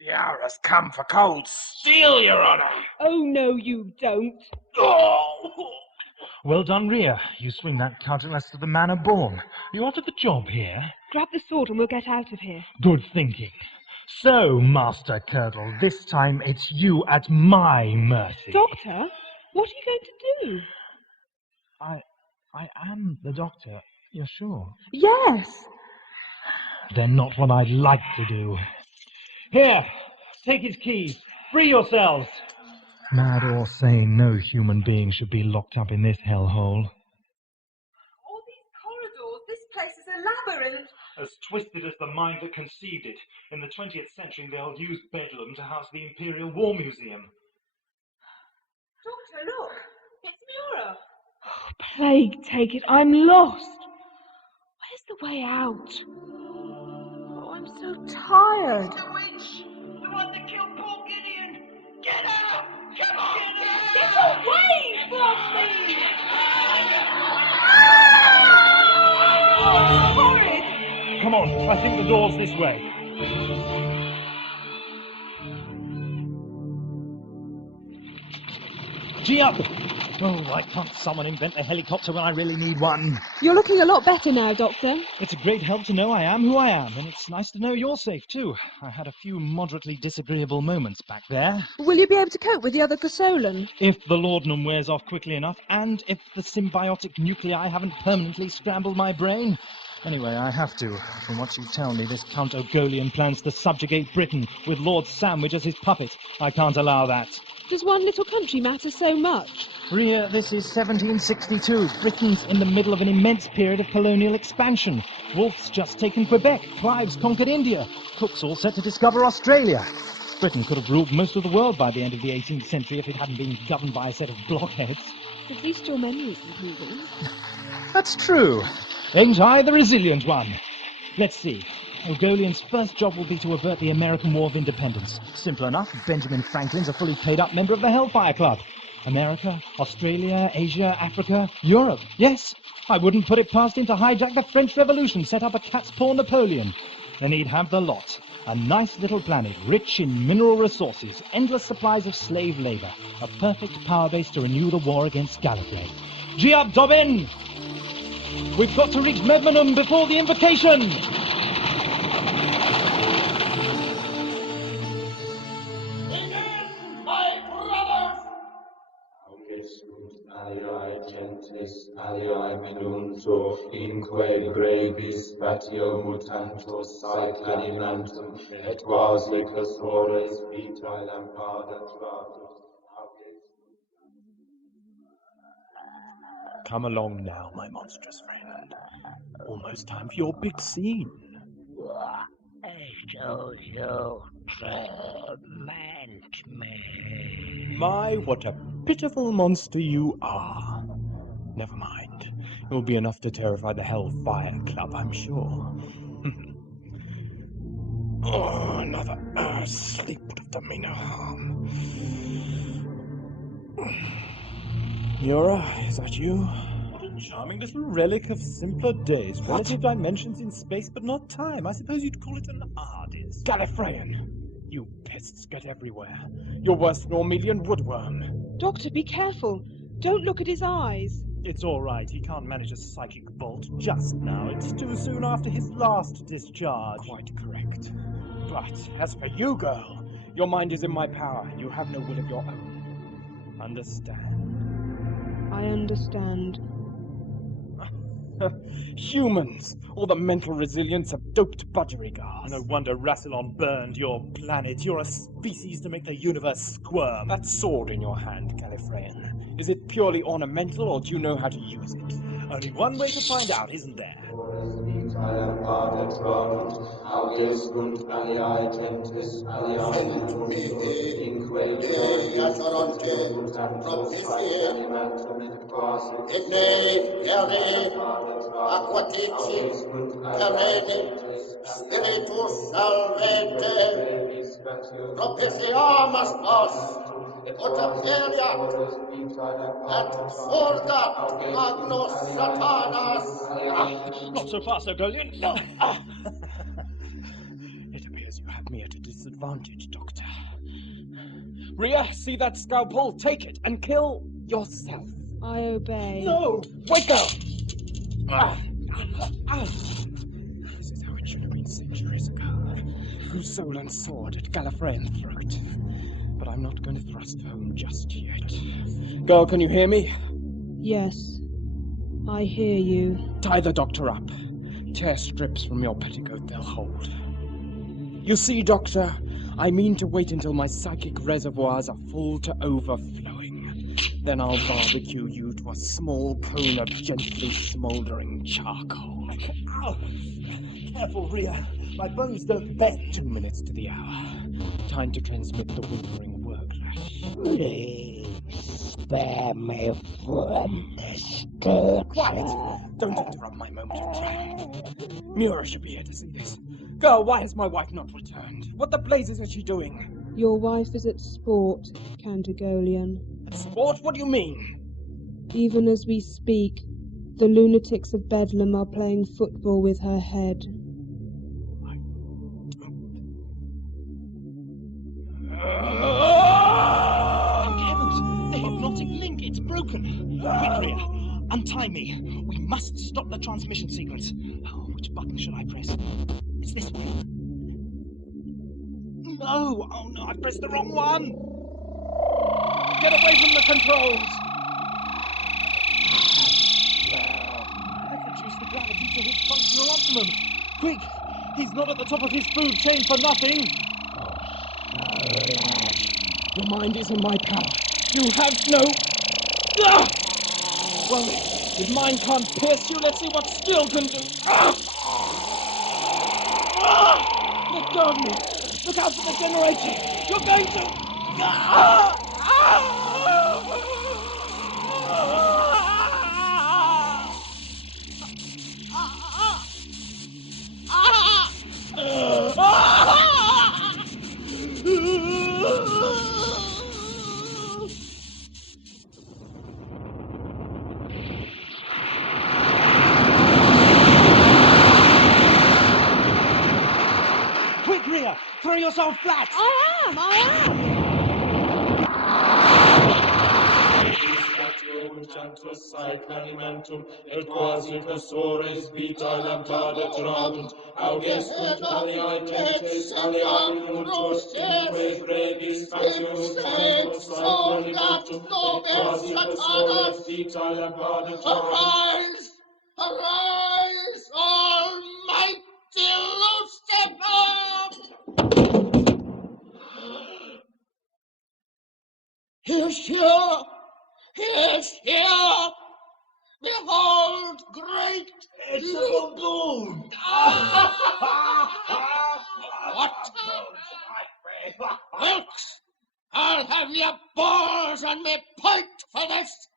The hour has come for cold steel, Your Honor. Oh, no, you don't. Oh! Well done, Rhea. You swing that countenance to the manor born. You offered the job here. Grab the sword and we'll get out of here. Good thinking. So, Master Curdle, this time it's you at my mercy. Doctor, what are you going to do? I am the doctor, you're sure? Yes. Then not what I'd like to do. Here, take his keys. Free yourselves. Mad or sane, no human being should be locked up in this hellhole. All these corridors, this place is a labyrinth. As twisted as the mind that conceived it. In the 20th century, they'll use Bedlam to house the Imperial War Museum. Doctor, look. It's Mura. Oh, plague take it, I'm lost. Where's the way out? Oh, I'm so tired. The witch! The one that killed poor Gideon! Get out! Come on! Get away from me! Oh, it's horrid! Come on, I think the door's this way. Gee up! Oh, why can't someone invent a helicopter when I really need one? You're looking a lot better now, Doctor. It's a great help to know I am who I am, and it's nice to know you're safe too. I had a few moderately disagreeable moments back there. Will you be able to cope with the other Gosolan? If the laudanum wears off quickly enough, and if the symbiotic nuclei haven't permanently scrambled my brain. Anyway, I have to. From what you tell me, this Count Ogolien plans to subjugate Britain with Lord Sandwich as his puppet. I can't allow that. Does one little country matter so much? Rhea, this is 1762. Britain's in the middle of an immense period of colonial expansion. Wolfe's just taken Quebec. Clive's conquered India. Cook's all set to discover Australia. Britain could have ruled most of the world by the end of the 18th century if it hadn't been governed by a set of blockheads. At least your memory's improving. That's true. Ain't I the resilient one? Let's see. Ogolien's first job will be to avert the American War of Independence. Simple enough. Benjamin Franklin's a fully paid-up member of the HELL FIRE CLUB. America, Australia, Asia, Africa, Europe. Yes, I wouldn't put it past him to hijack the French Revolution, set up a cat's paw Napoleon. Then he'd have the lot. A nice little planet, rich in mineral resources, endless supplies of slave labor, a perfect power base to renew the war against Gallifrey. Gee up, Dobbin! We've got to reach MEDMENHAM before the invocation! Aliae gentis, aliae menuntur, inque brevis patio mutantur saec animantum, et quasi cursores vitae lampada tratus. Come along now, my monstrous friend. Almost time for your big scene. So torment me. My, what a pitiful monster you are. Never mind. It will be enough to terrify the HELL FIRE CLUB, I'm sure. Oh, another hour's sleep would have done me no harm. Yura, is that you? What a charming little relic of simpler days. Relative dimensions in space, but not time. I suppose you'd call it an ARDIS. Gallifreyan! You pests get everywhere. You're worse than Ormelian woodworm. Doctor, be careful. Don't look at his eyes. It's all right. He can't manage a psychic bolt just now. It's too soon after his last discharge. Quite correct. But as for you, girl, your mind is in my power. You have no will of your own. Understand? I understand. Humans! All the mental resilience of doped budgerigars. No wonder Rassilon burned your planet. You're a species to make the universe squirm. That sword in your hand, Gallifreyan, is it purely ornamental, or do you know how to use it? Only one way to find out, isn't there? vitalem padetrant, auges und aliae gentis aliae mutuntur, inque gloriis patio mutantur saec animantum et quasi Aquatici, Carene, Spiritus Salvete, propitiamus nos, ut aperiat, et surgat magnus Satanas. Not so fast, Ogolien. No. It appears you have me at a disadvantage, Doctor. Rhea, see that scalpel? Take it and kill yourself. I obey. No! Wait, girl! This is how it should have been centuries ago. Through soul and sword at Gallifreyan throat. But I'm not going to thrust home just yet. Girl, can you hear me? Yes, I hear you. Tie the Doctor up. Tear strips from your petticoat, they'll hold. You see, Doctor, I mean to wait until my psychic reservoirs are full to overflowing. Then I'll barbecue you to a small cone of gently smouldering charcoal. Ow! Careful, Rhea. My bones don't bend. 2 minutes to the hour. Time to transmit the withering worklash. Please spare me from this torture. Quiet! Don't interrupt my moment of triumph. Mura should be here to see this. Girl, why has my wife not returned? What the blazes is she doing? Your wife is at sport, Count Ogolien. At sport? What do you mean? Even as we speak, the lunatics of Bedlam are playing football with her head. The hypnotic link, it's broken. Quick, Rhea, untie me. We must stop the transmission sequence. Oh, which button should I press? It's this one. No! Oh no, I pressed the wrong one! Get away from the controls! I've reduced the gravity to his functional optimum. Quick! He's not at the top of his food chain for nothing! Your mind is in my power. You have no... Ah! Well, if mine can't pierce you, let's see what skill can do. Ah! Ah! Let go of me. Look out for the generator. You're going to... Ah! Ah! Quick, Rhea! Throw yourself flat! I am! Mutantus saec animantum, et quasi cursores vitae lampadetrant, auges ut aliae gentis aliae mutuntur, inque brevis fatius mutantus saec animantum, et quasi cursores vitae lampadetrant. Arise! Arise, almighty Lucifer! He's here! He is here! Behold, great... It's a baboon! What? Wilkes! I'll have your balls on me point for this!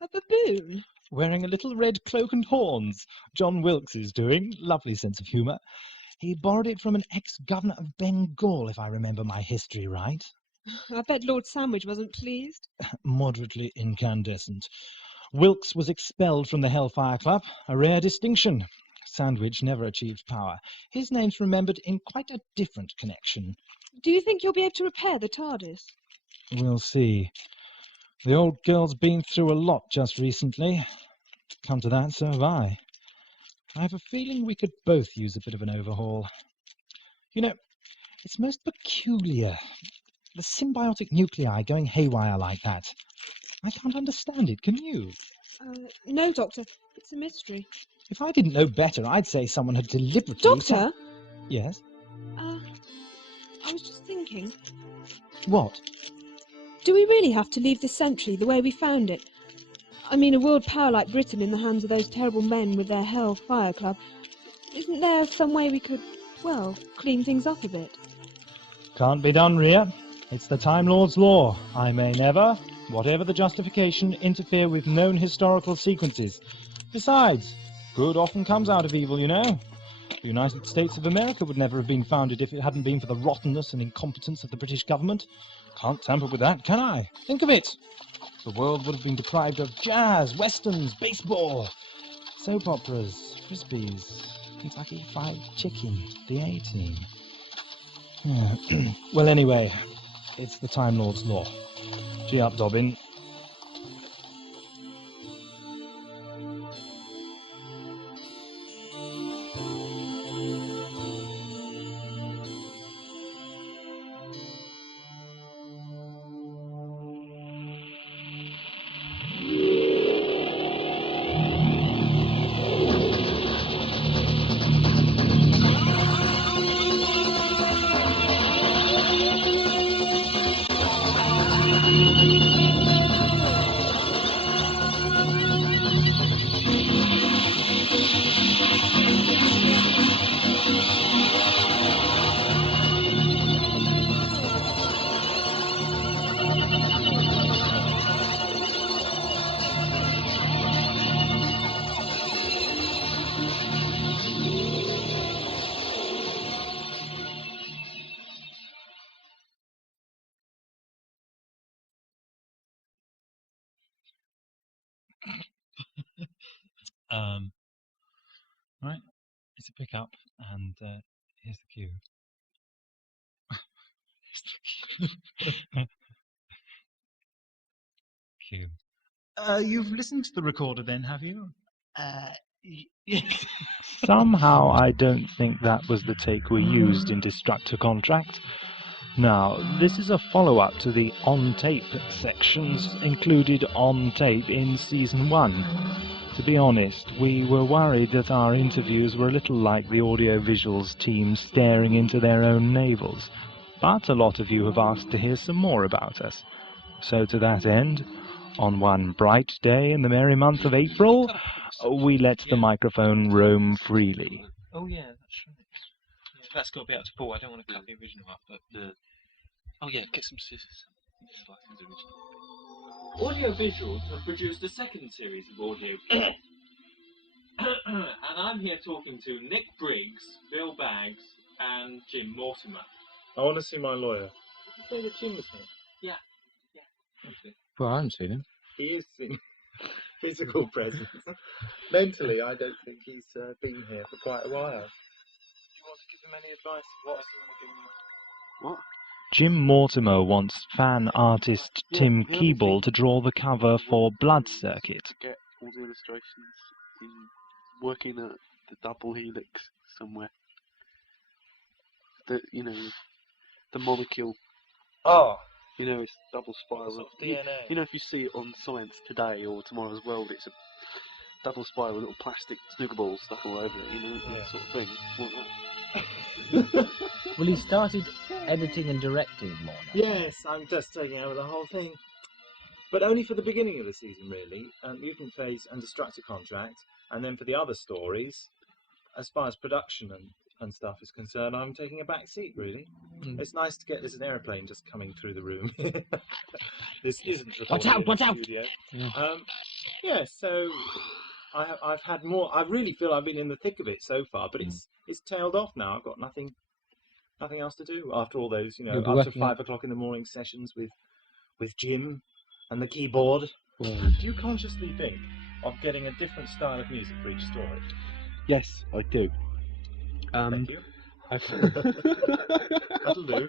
A baboon? Wearing a little red cloak and horns. John Wilkes is doing. Lovely sense of humour. He borrowed it from an ex-governor of Bengal, if I remember my history right. I bet Lord Sandwich wasn't pleased. Moderately incandescent. Wilkes was expelled from the HELL FIRE CLUB, a rare distinction. Sandwich never achieved power. His name's remembered in quite a different connection. Do you think you'll be able to repair the TARDIS? We'll see. The old girl's been through a lot just recently. Come to that, so have I. I have a feeling we could both use a bit of an overhaul. You know, it's most peculiar. The symbiotic nuclei going haywire like that. I can't understand it, can you? No, Doctor. It's a mystery. If I didn't know better, I'd say someone had deliberately... Doctor? Yes? I was just thinking. What? Do we really have to leave the Sentry the way we found it? I mean, a world power like Britain in the hands of those terrible men with their HELL FIRE CLUB. Isn't there some way we could, well, clean things up a bit? Can't be done, Rhea. It's the Time Lord's law. I may never, whatever the justification, interfere with known historical sequences. Besides, good often comes out of evil, you know. The United States of America would never have been founded if it hadn't been for the rottenness and incompetence of the British government. Can't tamper with that, can I? Think of it! The world would have been deprived of jazz, westerns, baseball, soap operas, frisbees, Kentucky Fried Chicken, the A-Team. Well, anyway, it's the Time Lord's law. Gee up, Dobbin. Right, it's a pickup, and here's the cue. Cue. You've listened to the recorder then, have you? Yes. Somehow I don't think that was the take we used in Destructor Contract. Now, this is a follow-up to the on-tape sections included on tape in Season 1. To be honest, we were worried that our interviews were a little like the audiovisuals team staring into their own navels, but a lot of you have asked to hear some more about us. So to that end, on one bright day in the merry month of April, we let the microphone roam freely. Oh yeah, that's right. Yeah, that's got to be up to Paul. I don't want to cut the original up, but oh yeah, get some scissors. Audio Visuals have produced a second series of audio and I'm here talking to Nick Briggs, Bill Baggs, and Jim Mortimer. I want to see my lawyer. Did you say that Jim was here? Yeah. Okay. Well, I haven't seen him. He is in physical presence. Mentally, I don't think he's been here for quite a while. Do you want to give him any advice? What? Jim Mortimer wants fan artist Tim Keeble to draw the cover for Blood Circuit. Get all the illustrations in working at the double helix somewhere. The the molecule. Oh. It's double spiral. DNA. If you see it on Science Today or Tomorrow's World, it's a double spiral with little plastic snooker balls stuck all over it, that sort of thing. Well, he started editing and directing more now. Yes, I'm just taking over the whole thing. But only for the beginning of the season, really. Mutant Phase and Destructor Contract. And then for the other stories, as far as production and stuff is concerned, I'm taking a back seat, really. It's nice to get this aeroplane just coming through the room. This isn't recorded in the studio. So I've had more. I really feel I've been in the thick of it so far, but it's tailed off now. I've got nothing else to do after all those, up to 5 o'clock in the morning sessions with Jim and the keyboard. Well, do you consciously think of getting a different style of music for each story? Yes, I do. Thank you. That'll do.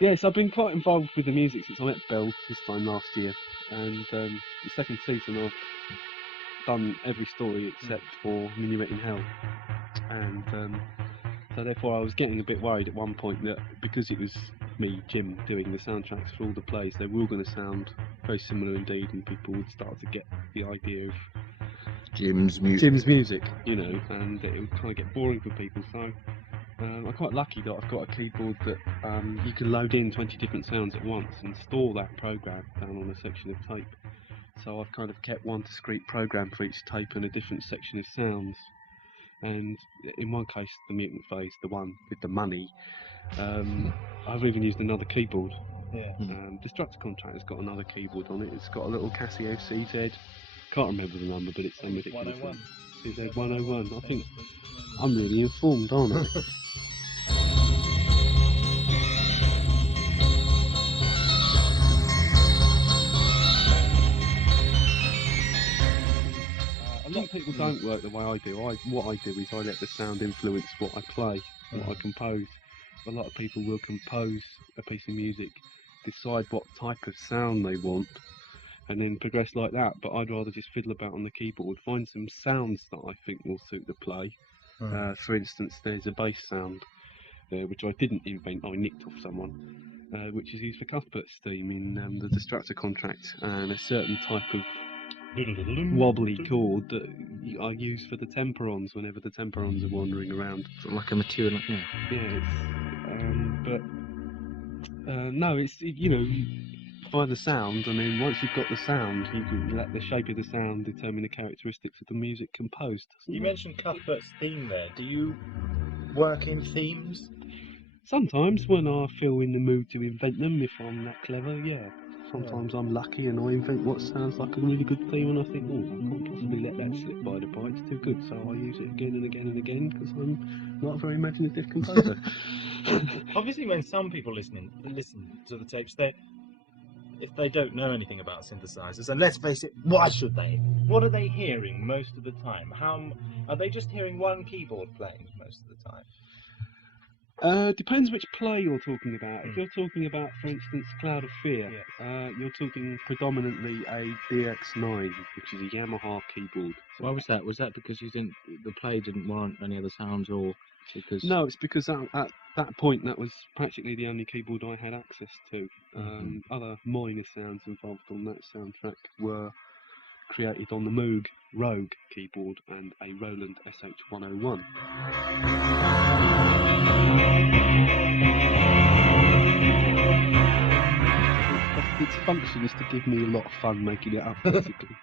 Yes, I've been quite involved with the music since I met Bill this time last year, and the second season I've done every story except for Minuet in Hell, and so therefore I was getting a bit worried at one point that because it was me, Jim, doing the soundtracks for all the plays, they were all going to sound very similar indeed, and people would start to get the idea of Jim's music, and it would kind of get boring for people. So I'm quite lucky that I've got a keyboard that you can load in 20 different sounds at once and store that program down on a section of tape. So I've kind of kept one discrete program for each tape and a different section of sounds. And in one case, the mutant phase, the one with the money, I've even used another keyboard. Yeah. Destructor Contract has got another keyboard on it. It's got a little Casio CZ. Can't remember the number, but it's some ridiculous 101. CZ 101. I think I'm really informed, aren't I? A lot of people don't work the way I do. What I do is I let the sound influence what I play, what I compose. A lot of people will compose a piece of music, decide what type of sound they want, and then progress like that. But I'd rather just fiddle about on the keyboard, find some sounds that I think will suit the play. For instance, there's a bass sound, which I didn't invent, I nicked off someone, which is used for Cuthbert's theme in the Destructor Contract, and a certain type of wobbly chord that I use for the temperons whenever the temperons are wandering around. Sort of like a material, yeah. Yeah, no, it's, you know, you find the sound, and then once you've got the sound, you can let the shape of the sound determine the characteristics of the music composed. You mentioned Cuthbert's theme there. Do you work in themes? Sometimes when I feel in the mood to invent them, if I'm that clever, yeah. Sometimes I'm lucky and I invent what sounds like a really good theme, and I think, oh, I can't possibly let that slip by the by, it's too good, so I use it again and again and again, because I'm not a very imaginative composer. Obviously, when some people listen to the tapes, if they don't know anything about synthesizers, and let's face it, why should they? What are they hearing most of the time? How are they just hearing one keyboard playing most of the time? Depends which play you're talking about. If you're talking about, for instance, Cloud of Fear, you're talking predominantly a DX9, which is a Yamaha keyboard. Why was that? Was that because you didn't, the play didn't warrant any other sounds, or because... No, it's because at that point that was practically the only keyboard I had access to. Other minor sounds involved on that soundtrack were created on the Moog Rogue keyboard and a Roland SH101. Its function is to give me a lot of fun making it up, basically.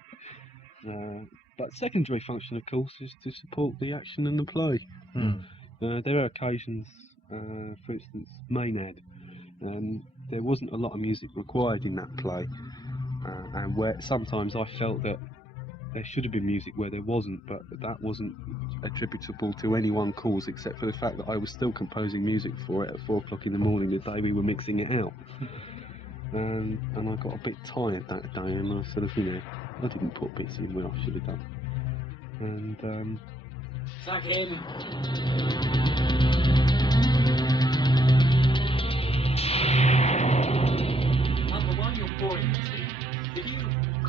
But secondary function, of course, is to support the action and the play. There are occasions, for instance, Maynard, there wasn't a lot of music required in that play, and where sometimes I felt that there should have been music where there wasn't, but that wasn't attributable to any one cause except for the fact that I was still composing music for it at 4 o'clock in the morning the day we were mixing it out. And I got a bit tired that day, and I sort of, you know, I didn't put bits in where I should have done. And Sack him! Number one, you're boring me. Could you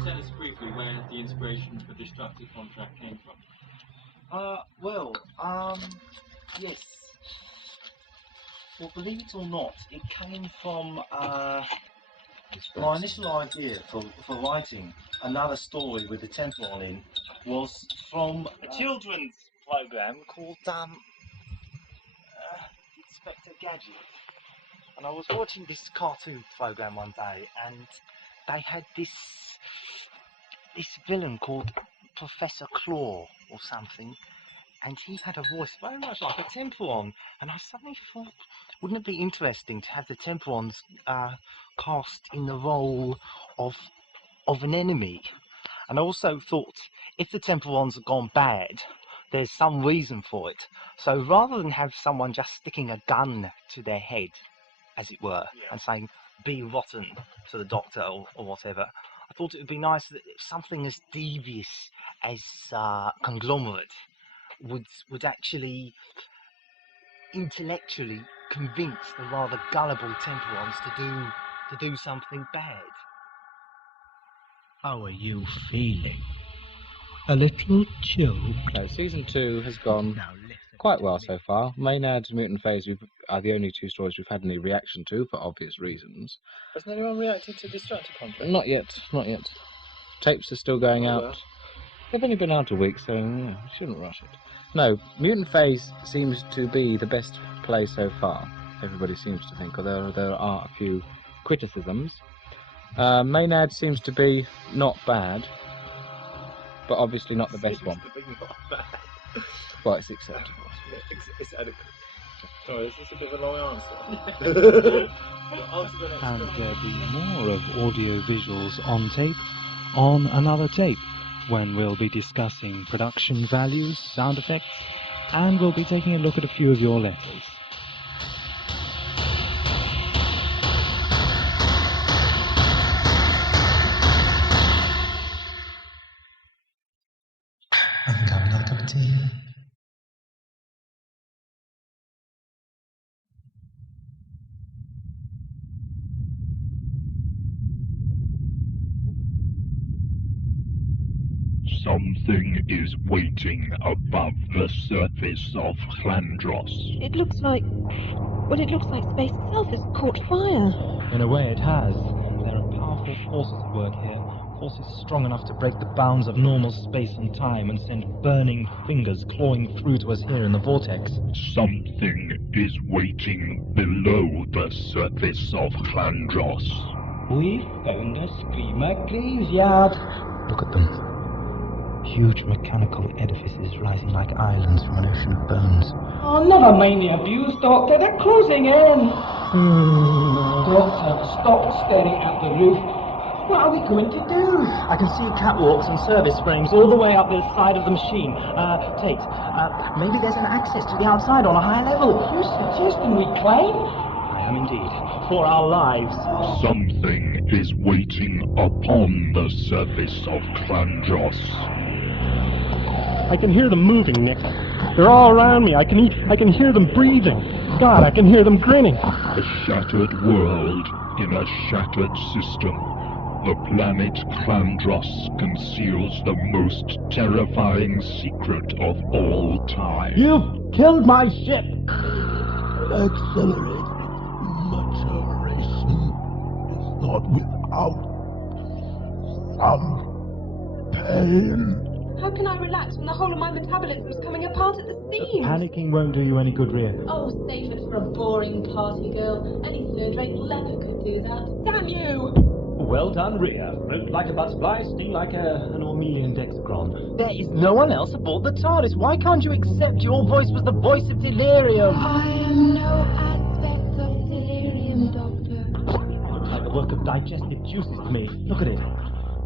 tell us briefly where the inspiration for Destructor Contract came from? Yes. Well, believe it or not, it came from my initial idea for writing another story with the Templar in was from a children's program called Inspector Gadget. And I was watching this cartoon program one day, and they had this villain called Professor Claw or something, and he had a voice very much like a Temperon, and I suddenly thought, wouldn't it be interesting to have the Temperons cast in the role of an enemy? And I also thought, if the Temperons have gone bad, there's some reason for it. So rather than have someone just sticking a gun to their head, as it were, and saying, be rotten to the doctor or whatever, I thought it would be nice that something as devious as Conglomerate would actually intellectually convince the rather gullible Temperons to do something bad. How are you feeling? A little choked? No, season 2 has gone quite well so far. Maynard's Mutant Phase are the only 2 stories we've had any reaction to, for obvious reasons. Hasn't anyone reacted to Destructor Contract? Not yet, not yet. Tapes are still going out. Well. They've only been out a week, so you shouldn't rush it. No, mutant phase seems to be the best play so far. Everybody seems to think, although there are a few criticisms. Maynard seems to be not bad, but obviously not the best one. Well, it's acceptable. It's adequate. Oh, is this a bit of a long answer? And there'll be more of audio visuals on tape, on another tape, when we'll be discussing production values, sound effects, and we'll be taking a look at a few of your letters. I can have another cup of tea. Something is waiting above the surface of Hlandros. It looks like... well, it looks like space itself has caught fire. In a way it has. There are powerful forces at work here. Forces strong enough to break the bounds of normal space and time and send burning fingers clawing through to us here in the vortex. Something is waiting below the surface of Hlandros. We've found a screamer graveyard. Look at them. Huge mechanical edifices rising like islands from an ocean of bones. Oh, never mind the abuse, Doctor. They're closing in. Doctor, stop staring at the roof. What are we going to do? I can see catwalks and service frames all the way up the side of the machine. Tate, maybe there's an access to the outside on a higher level. You suggesting we climb? I am indeed. For our lives. Something is waiting upon the surface of Hlandros. I can hear them moving, Nick. They're all around me. I can hear them breathing. God, I can hear them grinning. A shattered world in a shattered system. The planet Hlandros conceals the most terrifying secret of all time. You've killed my ship! Accelerated materialisation is not without some pain. How can I relax when the whole of my metabolism is coming apart at the seams? Panicking won't do you any good, Rhea. Oh, save it for a boring party girl. Any third-rate leper could do that. Damn you! Well done, Rhea. Float like a butterfly, sting like an Ormelian dexagron. There is no one else aboard the TARDIS. Why can't you accept your voice was the voice of delirium? I am no aspect of delirium, Doctor. It looks like a work of digestive juices to me. Look at it.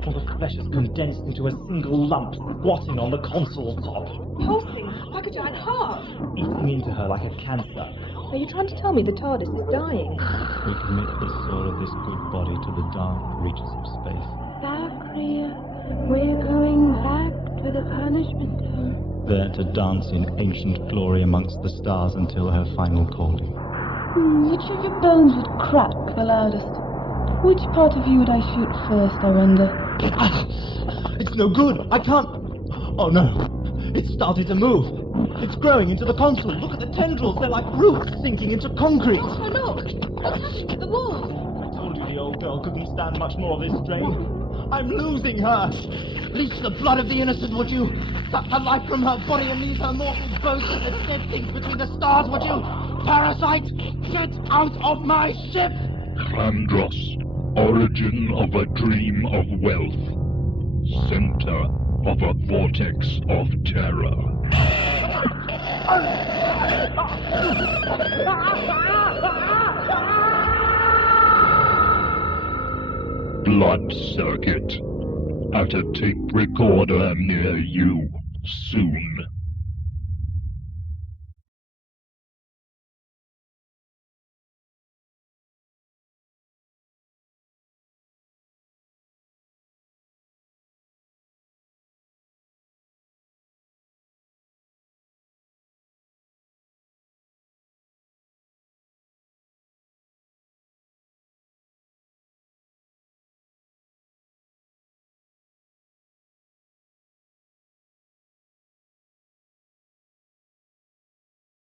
All the flesh is condensed into a single lump, squatting on the console top. Pulsing, like a giant heart. Eating into her like a cancer. Are you trying to tell me the TARDIS is dying? We commit the soul of this good body to the dark reaches of space. Back, Rhea. We're going back to the punishment zone. There to dance in ancient glory amongst the stars until her final calling. Which of your bones would crack the loudest? Which part of you would I shoot first, I wonder? It's no good. I can't... Oh no. It's started to move. It's growing into the console. Look at the tendrils. They're like roots sinking into concrete. Oh, look. What's happening to the wall? I told you the old girl couldn't stand much more of this strain. I'm losing her. Leech the blood of the innocent, would you? Suck the life from her body and leave her mortal bones and the dead things between the stars, would you? Parasite, get out of my ship! Hlandros, origin of a dream of wealth, center of a vortex of terror. Blood circuit at a tape recorder near you soon.